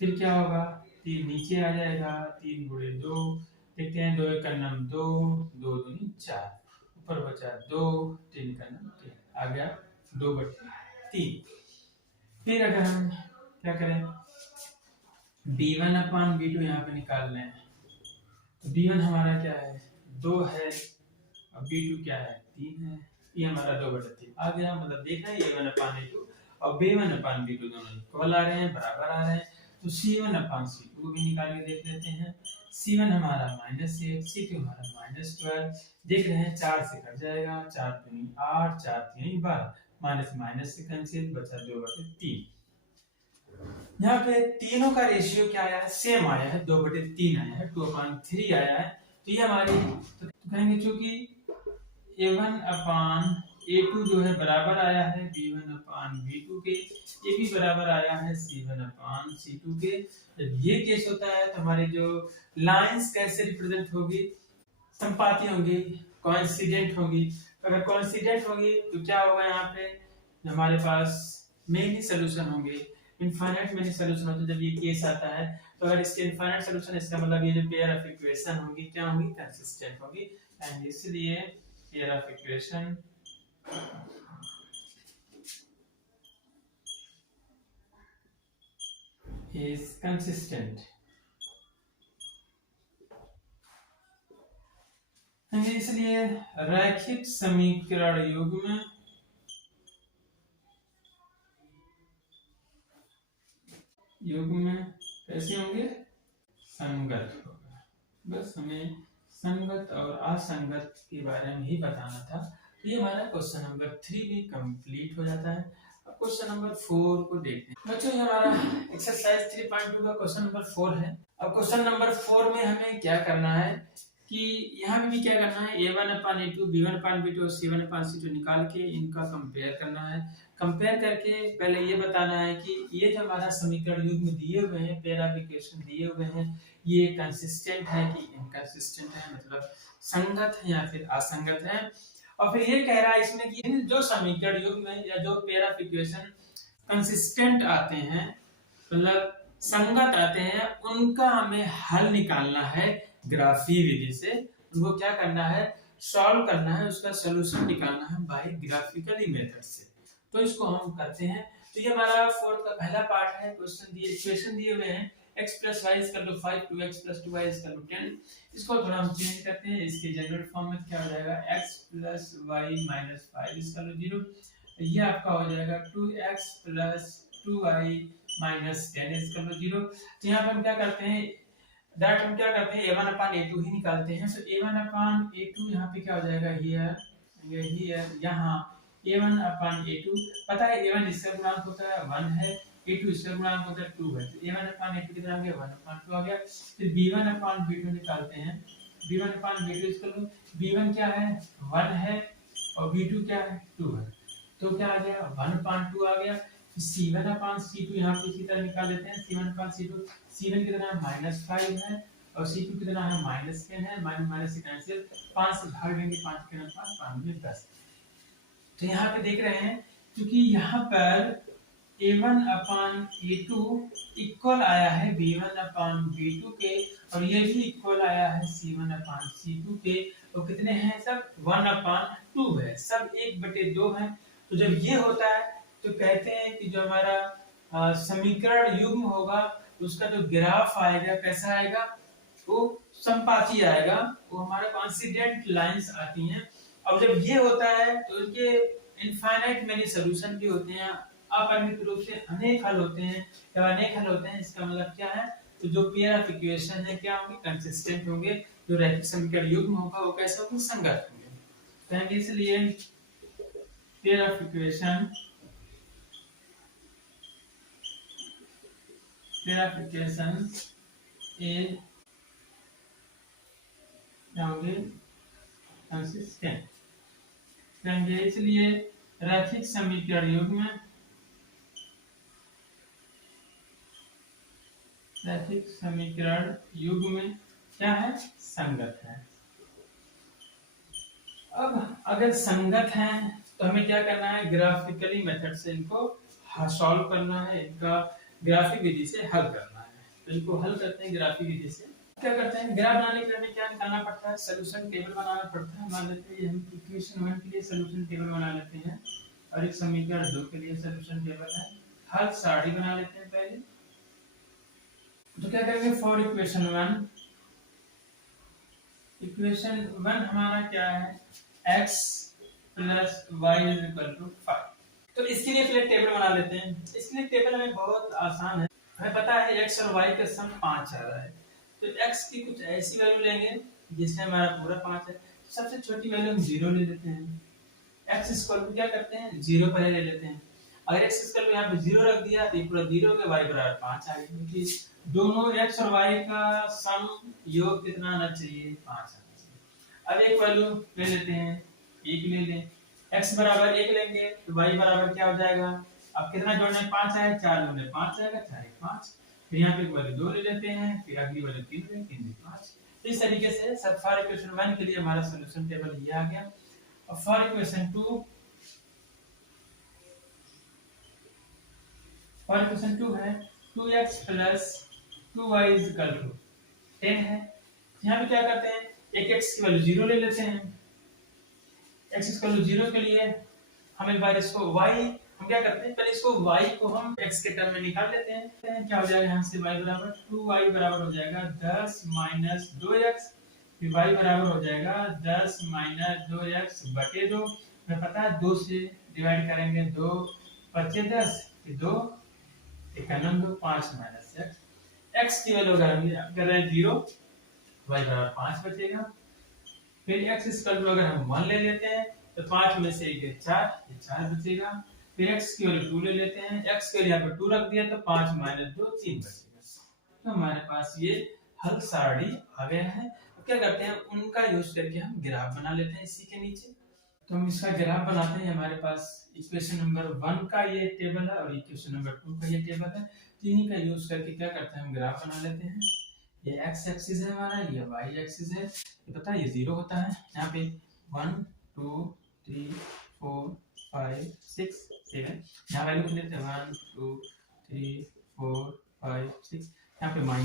फिर क्या होगा, 3 नीचे आ जाएगा, 3 गुणे 2, देखते हैं 2 का नाम 2, 2 दूनी 4, ऊपर बचा 2, 3 का नाम 3, आ गया 2/3। फिर अगर हम क्या करें, B1 अपान B2 यहाँ पे निकाल लें, तो B1 हमारा क्या है, 2 है और B2 क्या है, 3 है, ये हमारा 2/3 आ गया। मतलब देखा है A1 अपान A2 और B1 अपान B2 दोनों इक्वल आ रहे हैं, बराबर आ रहे हैं। तो C1 अपान C2 को भी निकाल के देख लेते हैं। C1 हमारा -8, C2 हमारा -12, देख रहे हैं 4 से कट जाएगा, 4 दूनी 8, 4 3 12, माइनस माइनस से कैंसिल, बचा 2/3। यहाँ पे तीनों का रेशियो क्या आया है, सेम आया है, 2/3 आया है, 2/3 आया है। तो ये हमारी तो कहेंगे चूंकि A1 अपान A2 जो है बराबर आया है B1 अपान B2 के, ये भी बराबर आया है C1 अपान C2 के। जब ये केस होता है तो हमारी जो लाइंस कैसे रिप्रेजेंट होगी, संपाती होंगी, कोइंसिडेंट होगी। अगर कोइंसिडेंट होगी तो क्या होगा, यहाँ पे हमारे पास मेनी सॉल्यूशन होंगे, इनफाइनाइट मेनी सॉल्यूशन होते हैं। जब ये केस आता है तो अगर इसके इनफाइनाइट सॉल्यूशन, इसका मतलब ये जो पेयर ऑफ इक्वेशन होंगी क्या होंगी, कंसिस्टेंट होंगी, एंड इसलिए pair of equation is consistent। इसलिए रैखिक समीकरण युग्म युग्म कैसे होंगे, संगत होगा। बस हमें संगत और असंगत के बारे में ही बताना था। तो ये हमारा क्वेश्चन नंबर 3 भी कंप्लीट हो जाता है। अब क्वेश्चन नंबर 4 को देखते हैं बच्चों। ये हमारा एक्सरसाइज 3.2 का क्वेश्चन नंबर 4 है। अब क्वेश्चन नंबर 4 में हमें क्या करना है कि यहाँ पे भी क्या करना है, a1/a2 b1/b2 और c1/c2 निकाल के इनका कंपेयर करना है। कंपेयर करके पहले ये बताना है कि ये जो हमारा समीकरण युग्म दिए हुए हैं, पेयर ऑफ इक्वेशन दिए हुए हैं, ये कंसिस्टेंट है कि इनकंसिस्टेंट है, मतलब संगत है या फिर असंगत है। और फिर ये कह रहा है इसमें कि जो समीकरण युग्म है या जो पेयर ऑफ इक्वेशन कंसिस्टेंट आते हैं, मतलब संगत आते हैं, उनका हमें हल निकालना है ग्राफीय विधि से। उनको क्या करना है, सॉल्व करना है, उसका सॉल्यूशन निकालना है बाय ग्राफिकली मेथड से। तो इसको हम करते हैं। तो ये हमारा फोर्थ का पहला पार्ट है। क्वेश्चन दिए, इक्वेशन दिए हुए हैं x + y = 5 2x + 2y = 10। इसको थोड़ा हम चेंज करते हैं। इसके जनरल फॉर्म में क्या हो जाएगा, x + y - 5 = 0। ये आपका हो जाएगा 2x + 2y - 10 = 0। तो यहाँ पर हम क्या करते हैं, दैट हम क्या करते हैं, a1/a2 ही निकालते हैं। तो a1/a2 यहाँ पे क्या हो जाएगा, हियर यहाँ a1/a2, पता है a1 इसका गुणांक होता है 1 है, a2 इसका गुणांक होता है 2 है। तो a1/a2 कितना आ गया, 1/2 आ गया। फिर b1/b2 निकालते हैं। b1/b2 इसका b1 क्या है, 1 है, और b2 क्या है, 2 है। तो क्या आ गया, 1/2 आ गया। c1/c2 यहाँ पे इसी तरह निकाल लेते हैं। c1/c2, c1 कितना है, -5 है, और c2 कितना है, -10 है। माइनस से कैंसिल, 5 से भाग देंगे, 5 के 5, 5 में 10। तो यहाँ पे देख रहे हैं, क्योंकि यहाँ पर a1/a2 इक्वल आया है b1/b2 के, और ये भी इक्वल आया है c1/c2 के। तो कितने हैं सब, 1/2 है, सब 1/2 है। तो जब ये होता है तो कहते हैं कि जो हमारा समीकरण युग्म होगा उसका जो ग्राफ आएगा कैसा आएगा, वो संपाती आएगा, वो हमारे कॉन्सिडेंट लाइंस आती हैं। अब जब ये होता है तो इनके इनफाइनाइट मेनी सॉल्यूशन भी होते हैं, अपरिमित रूप से अनेक हल होते हैं। जब अनेक हल होते हैं इसका मतलब क्या है, तो जो पेयर ऑफ इक्वेशन है क्या होंगे, कंसिस्टेंट होंगे। जो रैखिक समीकरण युग्म होगा वो कैसे होंगे, संगत होंगे। तो इसलिए पेयर ऑफ इक्वेशन ए क्या होंगे, कंसिस्टेंट रहेंगे। इसलिए रैखिक समीकरण युग्म, रैखिक समीकरण युग्म क्या है, संगत है। अब अगर संगत है तो हमें क्या करना है, ग्राफिकली मेथड से इनको सॉल्व करना है, इनका ग्राफिक विधि से हल करना है। तो इनको हल करते हैं ग्राफिक विधि से। क्या करते हैं, ग्राफ बनाने के लिए हमें क्या निकालना पड़ता है, सॉल्यूशन टेबल बनाना पड़ता है। मान लेते हैं हम इक्वेशन 1 के लिए सॉल्यूशन टेबल बना लेते हैं, और एक समीकरण 2 के लिए सॉल्यूशन टेबल है। हल सारणी बना लेते हैं पहले। तो क्या करेंगे, फॉर इक्वेशन 1, इक्वेशन 1 हमारा क्या है, x + y = 5। तो इसके लिए पहले टेबल बना लेते हैं। इसके लिए टेबल हमें बहुत आसान है, हमें पता है x और y का सम 5 आ रहा है। तो x की कुछ ऐसी वैल्यू लेंगे जिसमें हमारा पूरा 5 है। सबसे छोटी वैल्यू हम 0 ले लेते हैं। x स्क्वायर को क्या करते हैं, 0 पहले ले लेते हैं। अगर x स्क्वायर को यहाँ पे 0 रख दिया तो ये पूरा 0 हो गया, y = 5 आ गया। क्योंकि दोनों x और y का सम योग कितना आना चाहिए, 5 आना चाहिए। अब एक वैल्यू ले लेते हैं, 1 ले लें। x = 1 लेंगे तो y = क्या हो जाएगा, अब कितना जोड़ना है, 5 आए, 4 जोड़ने 5 आएगा, 4 1 5। फिर यहाँ पे एक वैल्यू 2 ले लेते हैं, फिर अगली वैल्यू 3 लें, 3 5। इस तरीके से सब फॉर इक्वेशन 1 के लिए हमारा सॉल्यूशन टेबल ये आ गया। और फॉर इक्वेशन 2, फॉर इक्वेशन 2 है 2x + 2y = 10 है। यहाँ पे क्या करते हैं, एक x की वैल्यू 0 ले लेते हैं। x = 0 के लिए हम एक बार इसको y, हम क्या करते हैं, पहले इसको y को हम x के टर्म में निकाल लेते हैं। क्या हो जाएगा, यहाँ से y = 2y बराबर हो जाएगा 10 - 2x, फिर y बराबर हो जाएगा 10 - 2x बटे 2। हमें पता है 2 से डिवाइड करेंगे, 2 × 5 = 10, फिर 2 51 2 5 माइनस एक्स, एक्स की वैल्यू अगर हम कर रहे हैं 0, वाई बराबर 5 बचेगा। फिर एक्स स्क्वायर टू अगर हम 1 ले लेते हैं तो 5 में से 1 है 4, ये 4 बचेगा। फिर एक्स की वैल्यू 2 ले लेते हैं, एक्स के लिए यहाँ पर 2 रख दिया तो 5 माइनस 2 3 बचेगा। तो हमारे पास ये हल सारणी आ गया है। अब क्या करते हैं, उनका यूज करके हम ग्राफ बना लेते हैं इसी के नीचे। तो हम इसका ग्राफ बनाते हैं। हमारे पास इक्वेशन नंबर 1 का ये टेबल है और इक्वेशन नंबर 2 का ये टेबल है। तो इन्हीं का यूज करके क्या करते हैं, हम ग्राफ बना लेते हैं। ये x एक्सिस है हमारा, ये y एक्सिस है। ये पता है ये 0 होता है। यहाँ पे 1 2 3 4 5 6 7, यहाँ वैल्यू लेते हैं 1 2 3 4 5 6। यहाँ पे -1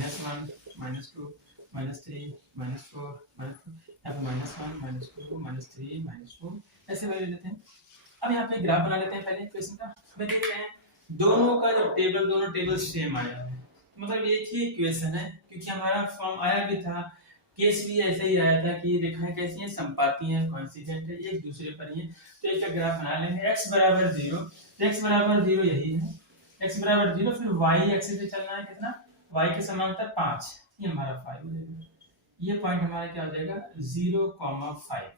-2 -3 -4 -2, यहाँ पे -1 -2 -3 -4 ऐसे वैल्यू लेते हैं। अब यहाँ पे ग्राफ बना लेते हैं पहले इक्वेशन का। देख रहे हैं दोनों का जो टेबल, दोनों टेबल सेम आया है, मतलब एक ही इक्वेशन है, क्योंकि हमारा फॉर्म आया भी था, केस भी ऐसा ही आया था कि रेखाएं कैसी हैं, समपाती हैं, कोइंसिडेंट है, एक दूसरे पर ही है। तो एक का ग्राफ बना लेंगे। x बराबर 0, तो x बराबर 0 यही है, x बराबर 0। फिर y एक्सिस पे चलना है, कितना, y के समांतर 5, ये हमारा 5 हो जाएगा। ये पॉइंट हमारा क्या हो जाएगा 0,5,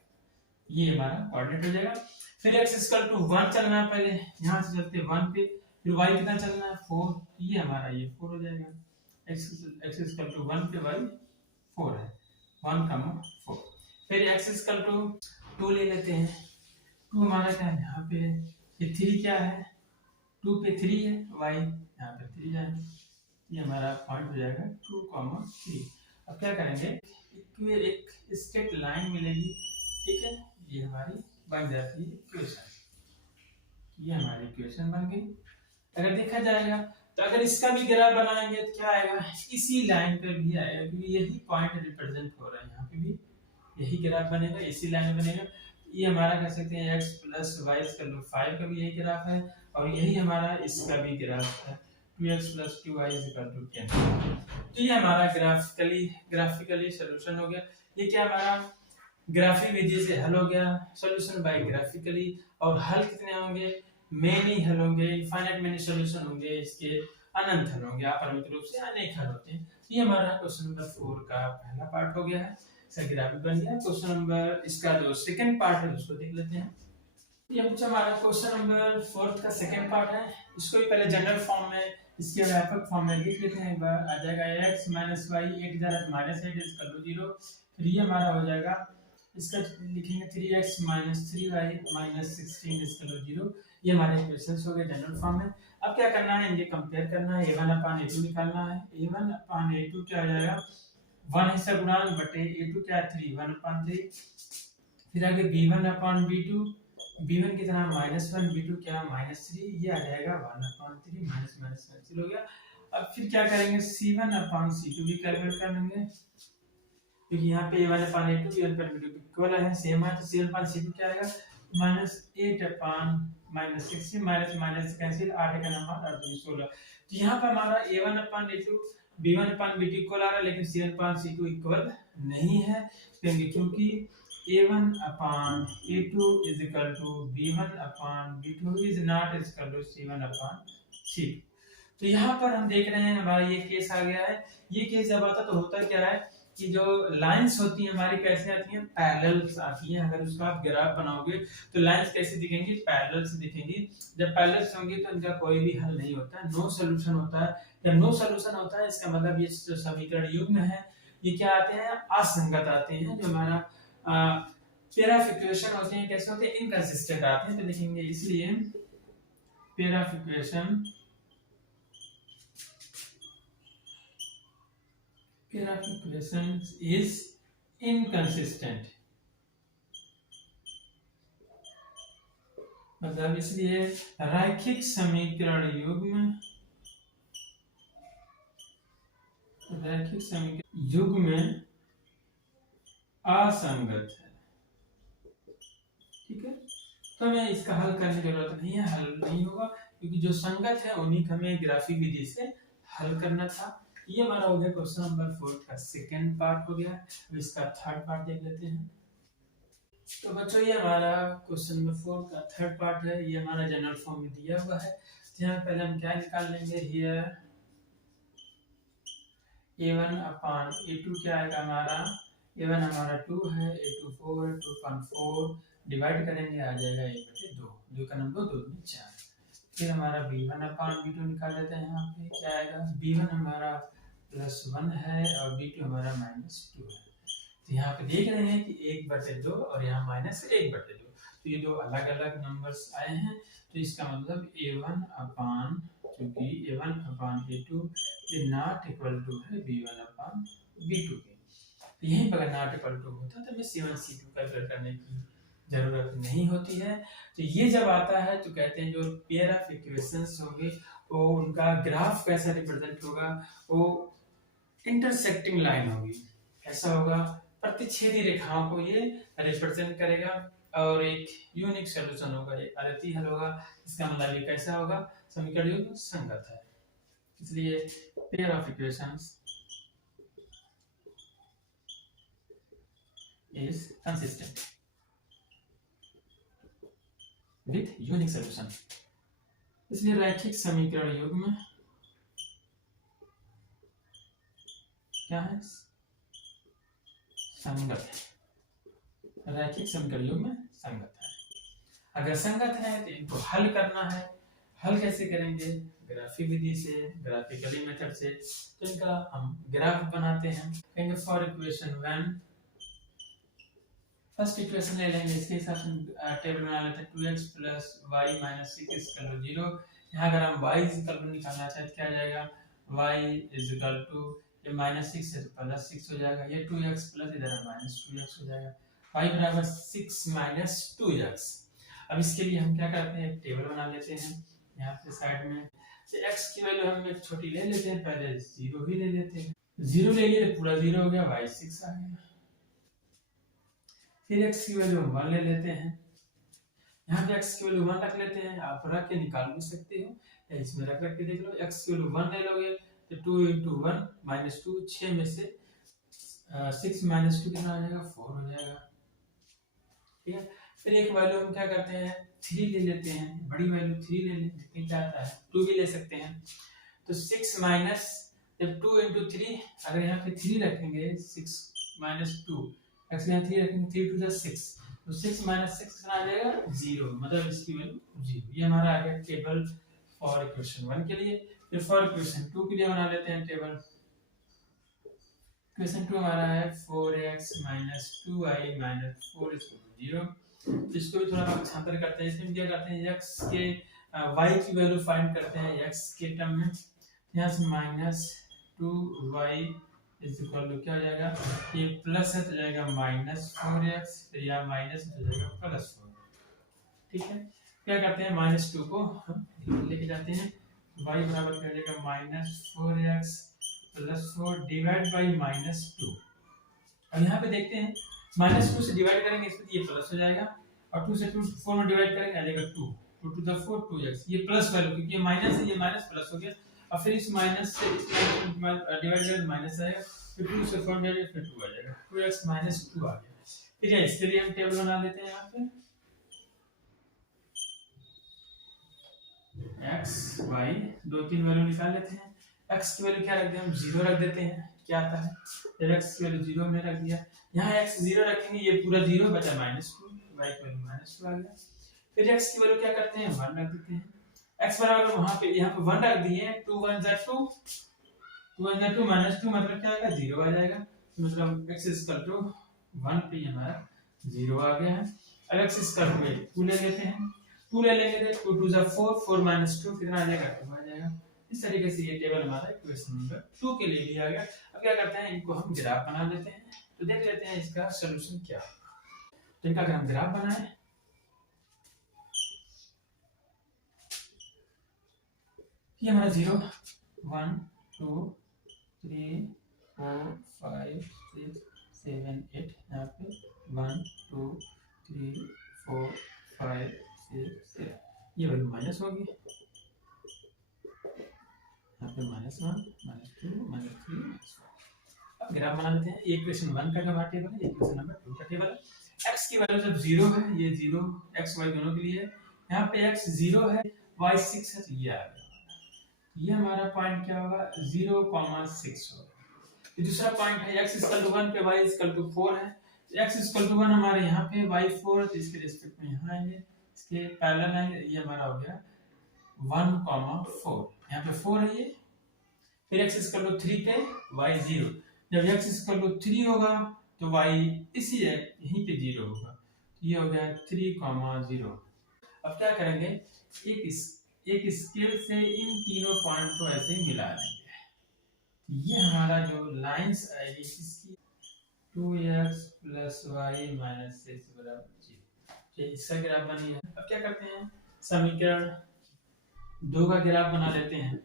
ये हमारा कोऑर्डिनेट हो जाएगा। फिर x इक्वल टू 1 चलना है, पहले यहां से चलते 1 पे, फिर y कितना चलना है 4, ये हमारा ये 4 हो जाएगा। x इक्वल टू 1 पे y 4 है, 1, 4। फिर x इक्वल टू 2 ले लेते हैं। 2 हमारा क्या है यहाँ पे, ये 3 क्या है, 2 पे 3 है, y यहाँ पे 3 जाए, ये हमारा पॉइंट हो जाएगा 2,3। अब क्या करेंगे, एक स्ट्रेट लाइन मिलेगी, ठीक है, ये हमारी बन जाती है इक्वेशन। ये हमारी इक्वेशन बन गई। अगर देखा जाएगा तो अगर इसका भी ग्राफ बनाएंगे तो क्या आएगा, इसी लाइन पे भी आएगा, क्योंकि यही पॉइंट रिप्रेजेंट हो रहा है, यहाँ पे भी यही ग्राफ बनेगा, इसी लाइन में बनेगा। ये हमारा कह सकते हैं x प्लस वाई का 5 का भी यही ग्राफ है, और यही हमारा इसका भी ग्राफ है 2x plus 2y equal to 10। तो ये हमारा ग्राफिकली सॉल्यूशन हो गया। ये क्या हमारा ग्राफिक विधि से हल हो गया, सॉल्यूशन बाय ग्राफिकली। और हल कितने होंगे, मेनी हल होंगे, इनफाइनाइट मेनी सॉल्यूशन होंगे, इसके अनंत हल होंगे, अपरिमित रूप से अनेक हल होते हैं। ये हमारा क्वेश्चन नंबर 4 का पहला पार्ट हो गया है, इसका ग्राफ बन गया। क्वेश्चन नंबर इसका जो सेकंड पार्ट है उसको देख लेते हैं। ये कुछ हमारा क्वेश्चन नंबर 4 का सेकंड पार्ट है। इसको भी पहले जनरल फॉर्म में, इसके व्यापक फॉर्म में लिख लेते हैं। एक बार आ जाएगा x माइनस वाई, एक जरा माइनस 8 इसका 0। फिर ये हमारा हो जाएगा, इसका लिखेंगे 3x माइनस 3y माइनस 16 इसका 0। ये हमारे इक्वेशंस हो गए जनरल फॉर्म में। अब क्या करना है, इनके कंपेयर करना है, a1 अपान a2 निकालना है। a1 अपान a2 क्या हो जाएगा, 1 हिस्सा गुणा बटे a2 क्या है 3, 1 अपान 3। फिर आगे b1 अपान b2, b1 कितना -1, b2 क्या -3, ये आ जाएगा 1 अपान 3, माइनस माइनस कैंसिल हो गया। अब फिर क्या करेंगे, c1 अपान c2 भी कैलकुलेट कर लेंगे, क्योंकि यहाँ पे a1 upon a2 b1 upon b2 equal है, सेम है। तो c1 अपान c2 क्या आएगा, -8 अपान -16, माइनस माइनस कैंसिल, 8 का नंबर 8 2 16। तो यहाँ पर हमारा a1 upon a2 b1 upon b2 equal आ रहा है, लेकिन c1 अपान c2 इक्वल नहीं है, क्योंकि a1 upon a2 is equal to b1 upon b2 is not equal to c1 upon c2। तो यहाँ पर हम देख रहे हैं हमारा ये केस आ गया है। ये केस जब आता तो होता क्या है कि जो लाइंस होती हैं हमारी कैसे आती हैं, पैरेलल्स आती हैं। अगर उसका आप ग्राफ बनाओगे तो लाइंस कैसे दिखेंगी, पैरेलल से दिखेंगी। जब पैरेलल्स होंगी तो इनका कोई भी हल नहीं होता है, नो सॉल्यूशन होता है। जब नो सॉल्यूशन होता है इसका मतलब ये जो समीकरण युग्म है ये क्या आते हैं, असंगत आते हैं। जो हमारा पेयर ऑफ इक्वेशन होते हैं कैसे होते हैं, इनकंसिस्टेंट आते हैं। तो लिखेंगे इसलिए pair of equation is inconsistent, मतलब इसलिए रैखिक समीकरण युग्म असंगत है, ठीक है। तो हमें इसका हल करने की जरूरत नहीं है, हल नहीं होगा, क्योंकि जो संगत है उन्हीं को हमें ग्राफिक विधि से हल करना था। ये हमारा हो गया क्वेश्चन नंबर 4 का सेकंड पार्ट हो गया। अब इसका थर्ड पार्ट देख लेते हैं। तो बच्चों ये हमारा क्वेश्चन नंबर 4 का थर्ड पार्ट है, ये हमारा जनरल फॉर्म में दिया हुआ है। यहाँ पहले हम क्या निकाल लेंगे, हियर a1 अपॉन a2 क्या आएगा हमारा, a1 हमारा 2 है, a2 4 है, 2.4 डिवाइड करेंगे आ जाएगा 1/2, 2 का नंबर 2 में 4। फिर हमारा b1 अपॉन b2 निकाल लेते हैं, यहाँ पे क्या आएगा, b1 हमारा +1 है और b2 हमारा -2 है। तो यहाँ पे देख रहे हैं कि 1/2 और यहाँ -1/2, तो ये दो अलग अलग नंबर्स आए हैं। तो इसका मतलब a1 अपॉन, क्योंकि a1 अपॉन a2 ये नॉट इक्वल टू है b1 अपॉन b2 के, तो यहीं पर अगर नॉट इक्वल टू होता तो हमें c1 c2 कैलकुलेट करने की जरूरत नहीं होती है। तो ये जब आता है तो कहते हैं जो पेयर ऑफ इक्वेशंस होंगे वो उनका ग्राफ कैसा रिप्रेजेंट होगा, वो इंटरसेक्टिंग लाइन होगी, ऐसा होगा, प्रतिच्छेदी रेखाओं को ये रिप्रेजेंट करेगा और एक यूनिक सॉल्यूशन होगा, एक अद्वितीय हल होगा। इसका मतलब ये कैसा होगा, समीकरण युग्म संगत है, इसलिए pair of equations is consistent with unique solution, इसलिए रैखिक समीकरण युग्म क्या है, संगत है। रैखिक समीकरण युग्म संगत है। अगर संगत है तो इनको हल करना है। हल कैसे करेंगे, ग्राफिक विधि से, ग्राफिकली मेथड से। तो इनका हम ग्राफ बनाते हैं, कहेंगे फॉर इक्वेशन 1, फर्स्ट इक्वेशन ले लेंगे, इसके हिसाब से टेबल बना लेते हैं, 2x + y - 6 = 0। यहाँ अगर हम y निकालना चाहते तो क्या आ जाएगा, y = ये -6 है तो +6 हो जाएगा, ये 2x प्लस इधर -2x हो जाएगा, y = 6 - 2x। अब इसके लिए हम क्या करते हैं, एक टेबल बना लेते हैं यहाँ पे साइड में। तो x की वैल्यू हम एक छोटी ले लेते हैं, पहले 0 ही ले लेते हैं, 0 ले लिए तो पूरा 0 हो गया, y 6 आ गया। फिर x की वैल्यू 1 ले लेते हैं, यहाँ पे x की वैल्यू 1 रख लेते हैं, आप रख के निकाल भी सकते हो, इसमें रख के देख लो। x की वैल्यू 1 ले लोगे तो 2 × 1 - 2, 6 में से 6 - 2 कितना आ जाएगा, 4 हो जाएगा, ठीक है। फिर एक वैल्यू हम क्या करते हैं, 3 ले लेते हैं, बड़ी वैल्यू 3 ले लेते हैं, क्या आता है 2 भी ले सकते हैं। तो 6 माइनस, जब 2 × 3, अगर यहाँ पे 3 रखेंगे, 6 - 2, x यहाँ 3 रखेंगे, 3 × 2 = 6, तो 6 - 6 कितना आ जाएगा, 0, मतलब इसकी वैल्यू 0। ये हमारा आ गया टेबल फॉर इक्वेशन 1 के लिए। फिर फॉर इक्वेशन 2 के लिए बना लेते हैं टेबल। इक्वेशन 2 हमारा है 4x - 2y - 4 = 0। इसको भी थोड़ा भाषांतर करते हैं, इसमें क्या करते हैं, x के y की वैल्यू फाइंड करते हैं x के टर्म में। यहाँ से -2y = क्या हो जाएगा, ये प्लस है तो जाएगा -4x, फिर यहाँ माइनस हो जाएगा +4, ठीक है। क्या करते हैं, -2 को हम लेके जाते हैं, y बराबर क्या हो जाएगा, -4x + 4 डिवाइड बाई -2। अब यहाँ पे देखते हैं, -2 से डिवाइड करेंगे इसमें ये प्लस हो जाएगा, और 2 से 4 में डिवाइड करेंगे आ जाएगा 2, 2 × 4 2x, ये प्लस वैल्यू क्योंकि ये माइनस है, ये माइनस प्लस हो गया। और फिर इस माइनस से इस डिवाइड करेंगे माइनस आएगा, फिर 2 से 4 डिवाइड फिर 2 आ जाएगा, 2x - 2 आ गया। फिर इसके लिए हम टेबल बना लेते हैं, यहाँ पे x y 2-3 वैल्यू निकाल लेते हैं। x की वैल्यू क्या रख दें हम, 0 रख देते हैं, क्या आता है, जब x की वैल्यू 0 में रख दिया, यहाँ x 0 रखेंगे, ये पूरा 0 बचा -2, y की वैल्यू -2 आ गया। फिर x की वैल्यू क्या करते हैं, 1 रख देते हैं, x बराबर वहां पे यहाँ पे 1 रख दिए, 2 × 1 = 2, 2 × 2 -2 मतलब क्या आएगा, 0 आ जाएगा, मतलब x = 1 पे हमारा 0 आ गया है। अब x = 2 ले लेते हैं, 2 ले लेंगे तो 2 × 2 = 4, 4 - 2 कितना आ जाएगा, 2 आ जाएगा। इस तरीके से ये टेबल हमारा इक्वेशन नंबर 2 के लिए भी आ गया। अब क्या करते हैं, इनको हम ग्राफ बना लेते हैं, तो देख लेते हैं इसका सॉल्यूशन क्या है। तो इनका अगर हम ग्राफ बनाएं, ये हमारा 0 1 2 3 4 5 6 7 8, यहाँ पे 1 2 3 4 5 6 7, ये वैल्यू माइनस होगी, यहाँ पे -1 -2 -3 -4। अब ग्राफ बना लेते हैं, ये इक्वेशन 1 का जो हमारा टेबल है, ये इक्वेशन नंबर 2 का टेबल है। x की वैल्यू जब 0 है, ये 0 x y दोनों के लिए है, यहाँ पे x 0 है y 6 है तो ये आ गया, ये हमारा पॉइंट क्या होगा 0,6 होगा। दूसरा पॉइंट है x इक्वल टू 1 पे y इक्वल टू 4 है, तो x इक्वल टू 1 हमारे यहाँ पे y 4 है तो इसके रिस्पेक्ट में यहाँ आएंगे, इसके पैरेलल आएंगे, ये हमारा हो गया 1,4, यहाँ पे 4 है ये, फिर x इक्वल टू 3 पे y 0, जब x इक्वल टू 3 होगा तो y इसी है यहीं पे 0 होगा, तो ये हो गया 3,0। अब क्या करेंगे, एक स्केल से इन तीनों पॉइंट को ऐसे मिला देंगे, ये हमारा जो लाइंस आएगी इसकी 2x प्लस वाई माइनस 6 बराबर 0, ये इसका ग्राफ बनी है। अब क्या करते हैं, समीकरण 2 का ग्राफ बना लेते हैं।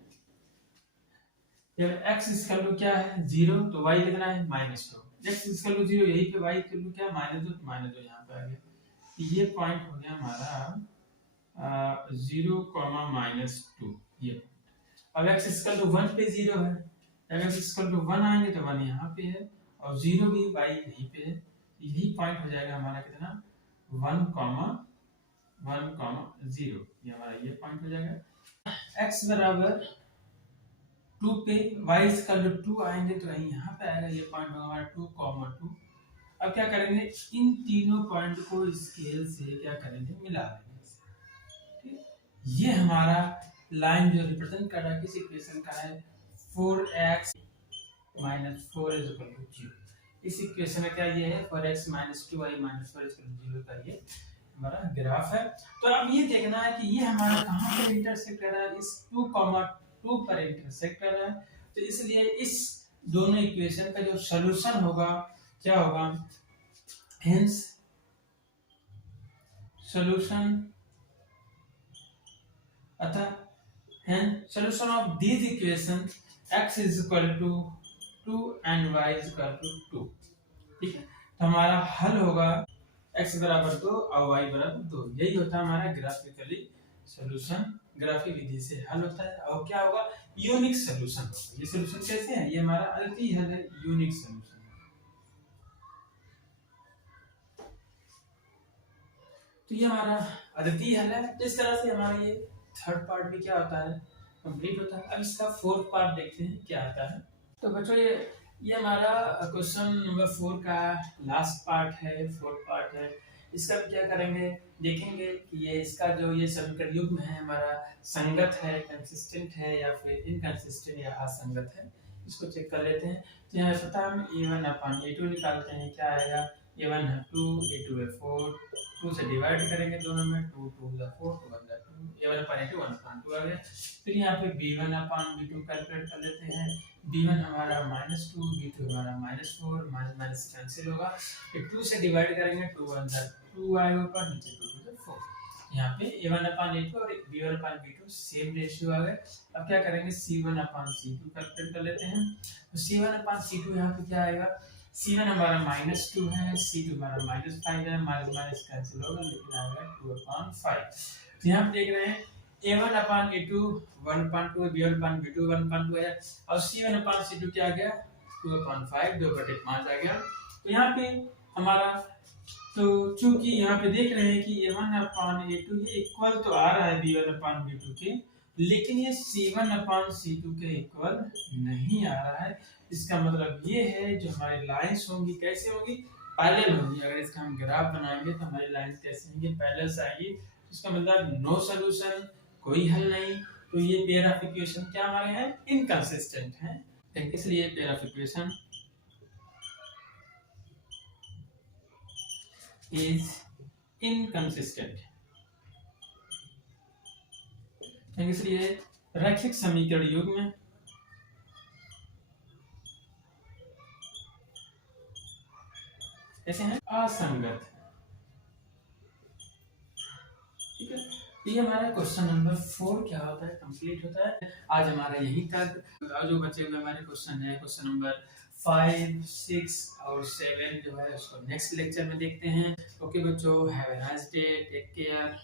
जब x इक्वल टू क्या है 0 तो y कितना है -2, x इक्वल टू 0 यही पे y इक्वल टू क्या -2, तो -2 यहाँ पे आ गया, तो ये पॉइंट हो गया हमारा 0,-2 ये। अब x इक्वल टू 1 पे 0 है, अगर x इक्वल टू 1 आएंगे तो 1 यहाँ पे है और 0 भी y यहीं पे है, यही पॉइंट हो जाएगा हमारा कितना 1,0, ये हमारा ये पॉइंट हो जाएगा। x बराबर 2 पे y इक्वल टू 2 आएंगे तो यहाँ पे आएगा, ये पॉइंट होगा हमारा 2,2। अब क्या करेंगे, इन तीनों पॉइंट को स्केल से क्या करेंगे, मिला देंगे। ये हमारा लाइन जो रिप्रेजेंट कर रहा है किस इक्वेशन का है 4x minus 4 is equal to 0। इस इक्वेशन में क्या ये है 4x minus 2y minus 4 is equal to 0 का ये हमारा ग्राफ है। तो अब ये देखना है कि ये हमारा कहाँ पर इंटरसेक्ट कर रहा है, इस 2,2 पर इंटरसेक्ट कर रहा है, तो इसलिए इस दोनों इक्वेशन का जो सॉल्यूशन होगा क्या होगा, हेंस सॉल्यूशन अतः hence solution of these equations x is equal to 2 and y is equal to 2। ठीक है, तो हमारा हल होगा x बराबर 2 और y बराबर 2, यही होता है हमारा ग्राफिकली सॉल्यूशन, ग्राफिक विधि से हल होता है। और क्या होगा, यूनिक सॉल्यूशन होगा। ये सॉल्यूशन कैसे है, ये हमारा अद्वितीय हल है, यूनिक सॉल्यूशन। तो ये हमारा अद्वितीय हल है, तो इस तरह से हमारा ये थर्ड पार्ट भी क्या होता है, कंप्लीट होता है। अब इसका फोर्थ पार्ट देखते हैं क्या आता है। तो बच्चों ये हमारा क्वेश्चन नंबर 4 का लास्ट पार्ट है, फोर्थ पार्ट है। इसका भी क्या करेंगे, देखेंगे कि ये इसका जो ये समीकरण युग्म है हमारा संगत है, कंसिस्टेंट है या फिर इनकंसिस्टेंट या असंगत है, इसको चेक कर लेते हैं। तो यहाँ पता हम a1/a2 निकालते हैं, क्या आएगा, a1 है 2, a2 है 4, 2 से डिवाइड करेंगे दोनों में, 2 2 4 2 1 2, a1/a2 1/2 आ गया। फिर यहाँ पे b1/b2 कैलकुलेट कर लेते हैं, b1 हमारा -2, b2 हमारा -4, माइनस कैंसिल होगा, फिर 2 से डिवाइड करेंगे, 2 1 2 आएगा ऊपर, नीचे 2 2 4। यहाँ पे a1/a2 और b1/b2 सेम रेशियो आ गए। अब क्या करेंगे, c1/c2 कैलकुलेट कर लेते हैं। तो c1/c2 यहाँ पे क्या आएगा, c1 हमारा -2 है, c2 हमारा -5 है, माइनस कैंसिल होगा, लेकिन आएगा 2/5। तो यहाँ पे देख रहे हैं a1/a2 1/2, b1/b2 1/2 है और c1/c2 क्या आ गया 2/5, 2/5 आ गया। तो यहाँ पे हमारा, तो चूंकि यहाँ पे देख रहे हैं कि a1/a2 ये इक्वल तो आ रहा है b1/b2 के, लेकिन ये c1/c2 के इक्वल नहीं आ रहा है। इसका मतलब ये है जो हमारी लाइंस होंगी कैसे होंगी, पैरेलल होंगी। अगर इसका हम ग्राफ बनाएंगे तो हमारी लाइंस कैसे होंगी, पैरेलल से आएगी। इसका मतलब नो सॉल्यूशन, कोई हल नहीं। तो ये पेयर ऑफ इक्वेशन क्या हमारे हैं, इनकंसिस्टेंट हैं, इसलिए pair of equation is inconsistent। इसलिए रैखिक समीकरण युग्म कैसे हैं, असंगत। ठीक है, ये हमारा क्वेश्चन नंबर 4 क्या होता है, कंप्लीट होता है। आज हमारा यही तक, जो बचे हुए हमारे क्वेश्चन है, क्वेश्चन नंबर 5, 6 और 7 जो है उसको नेक्स्ट लेक्चर में देखते हैं। ओके बच्चों, have a nice day, take care.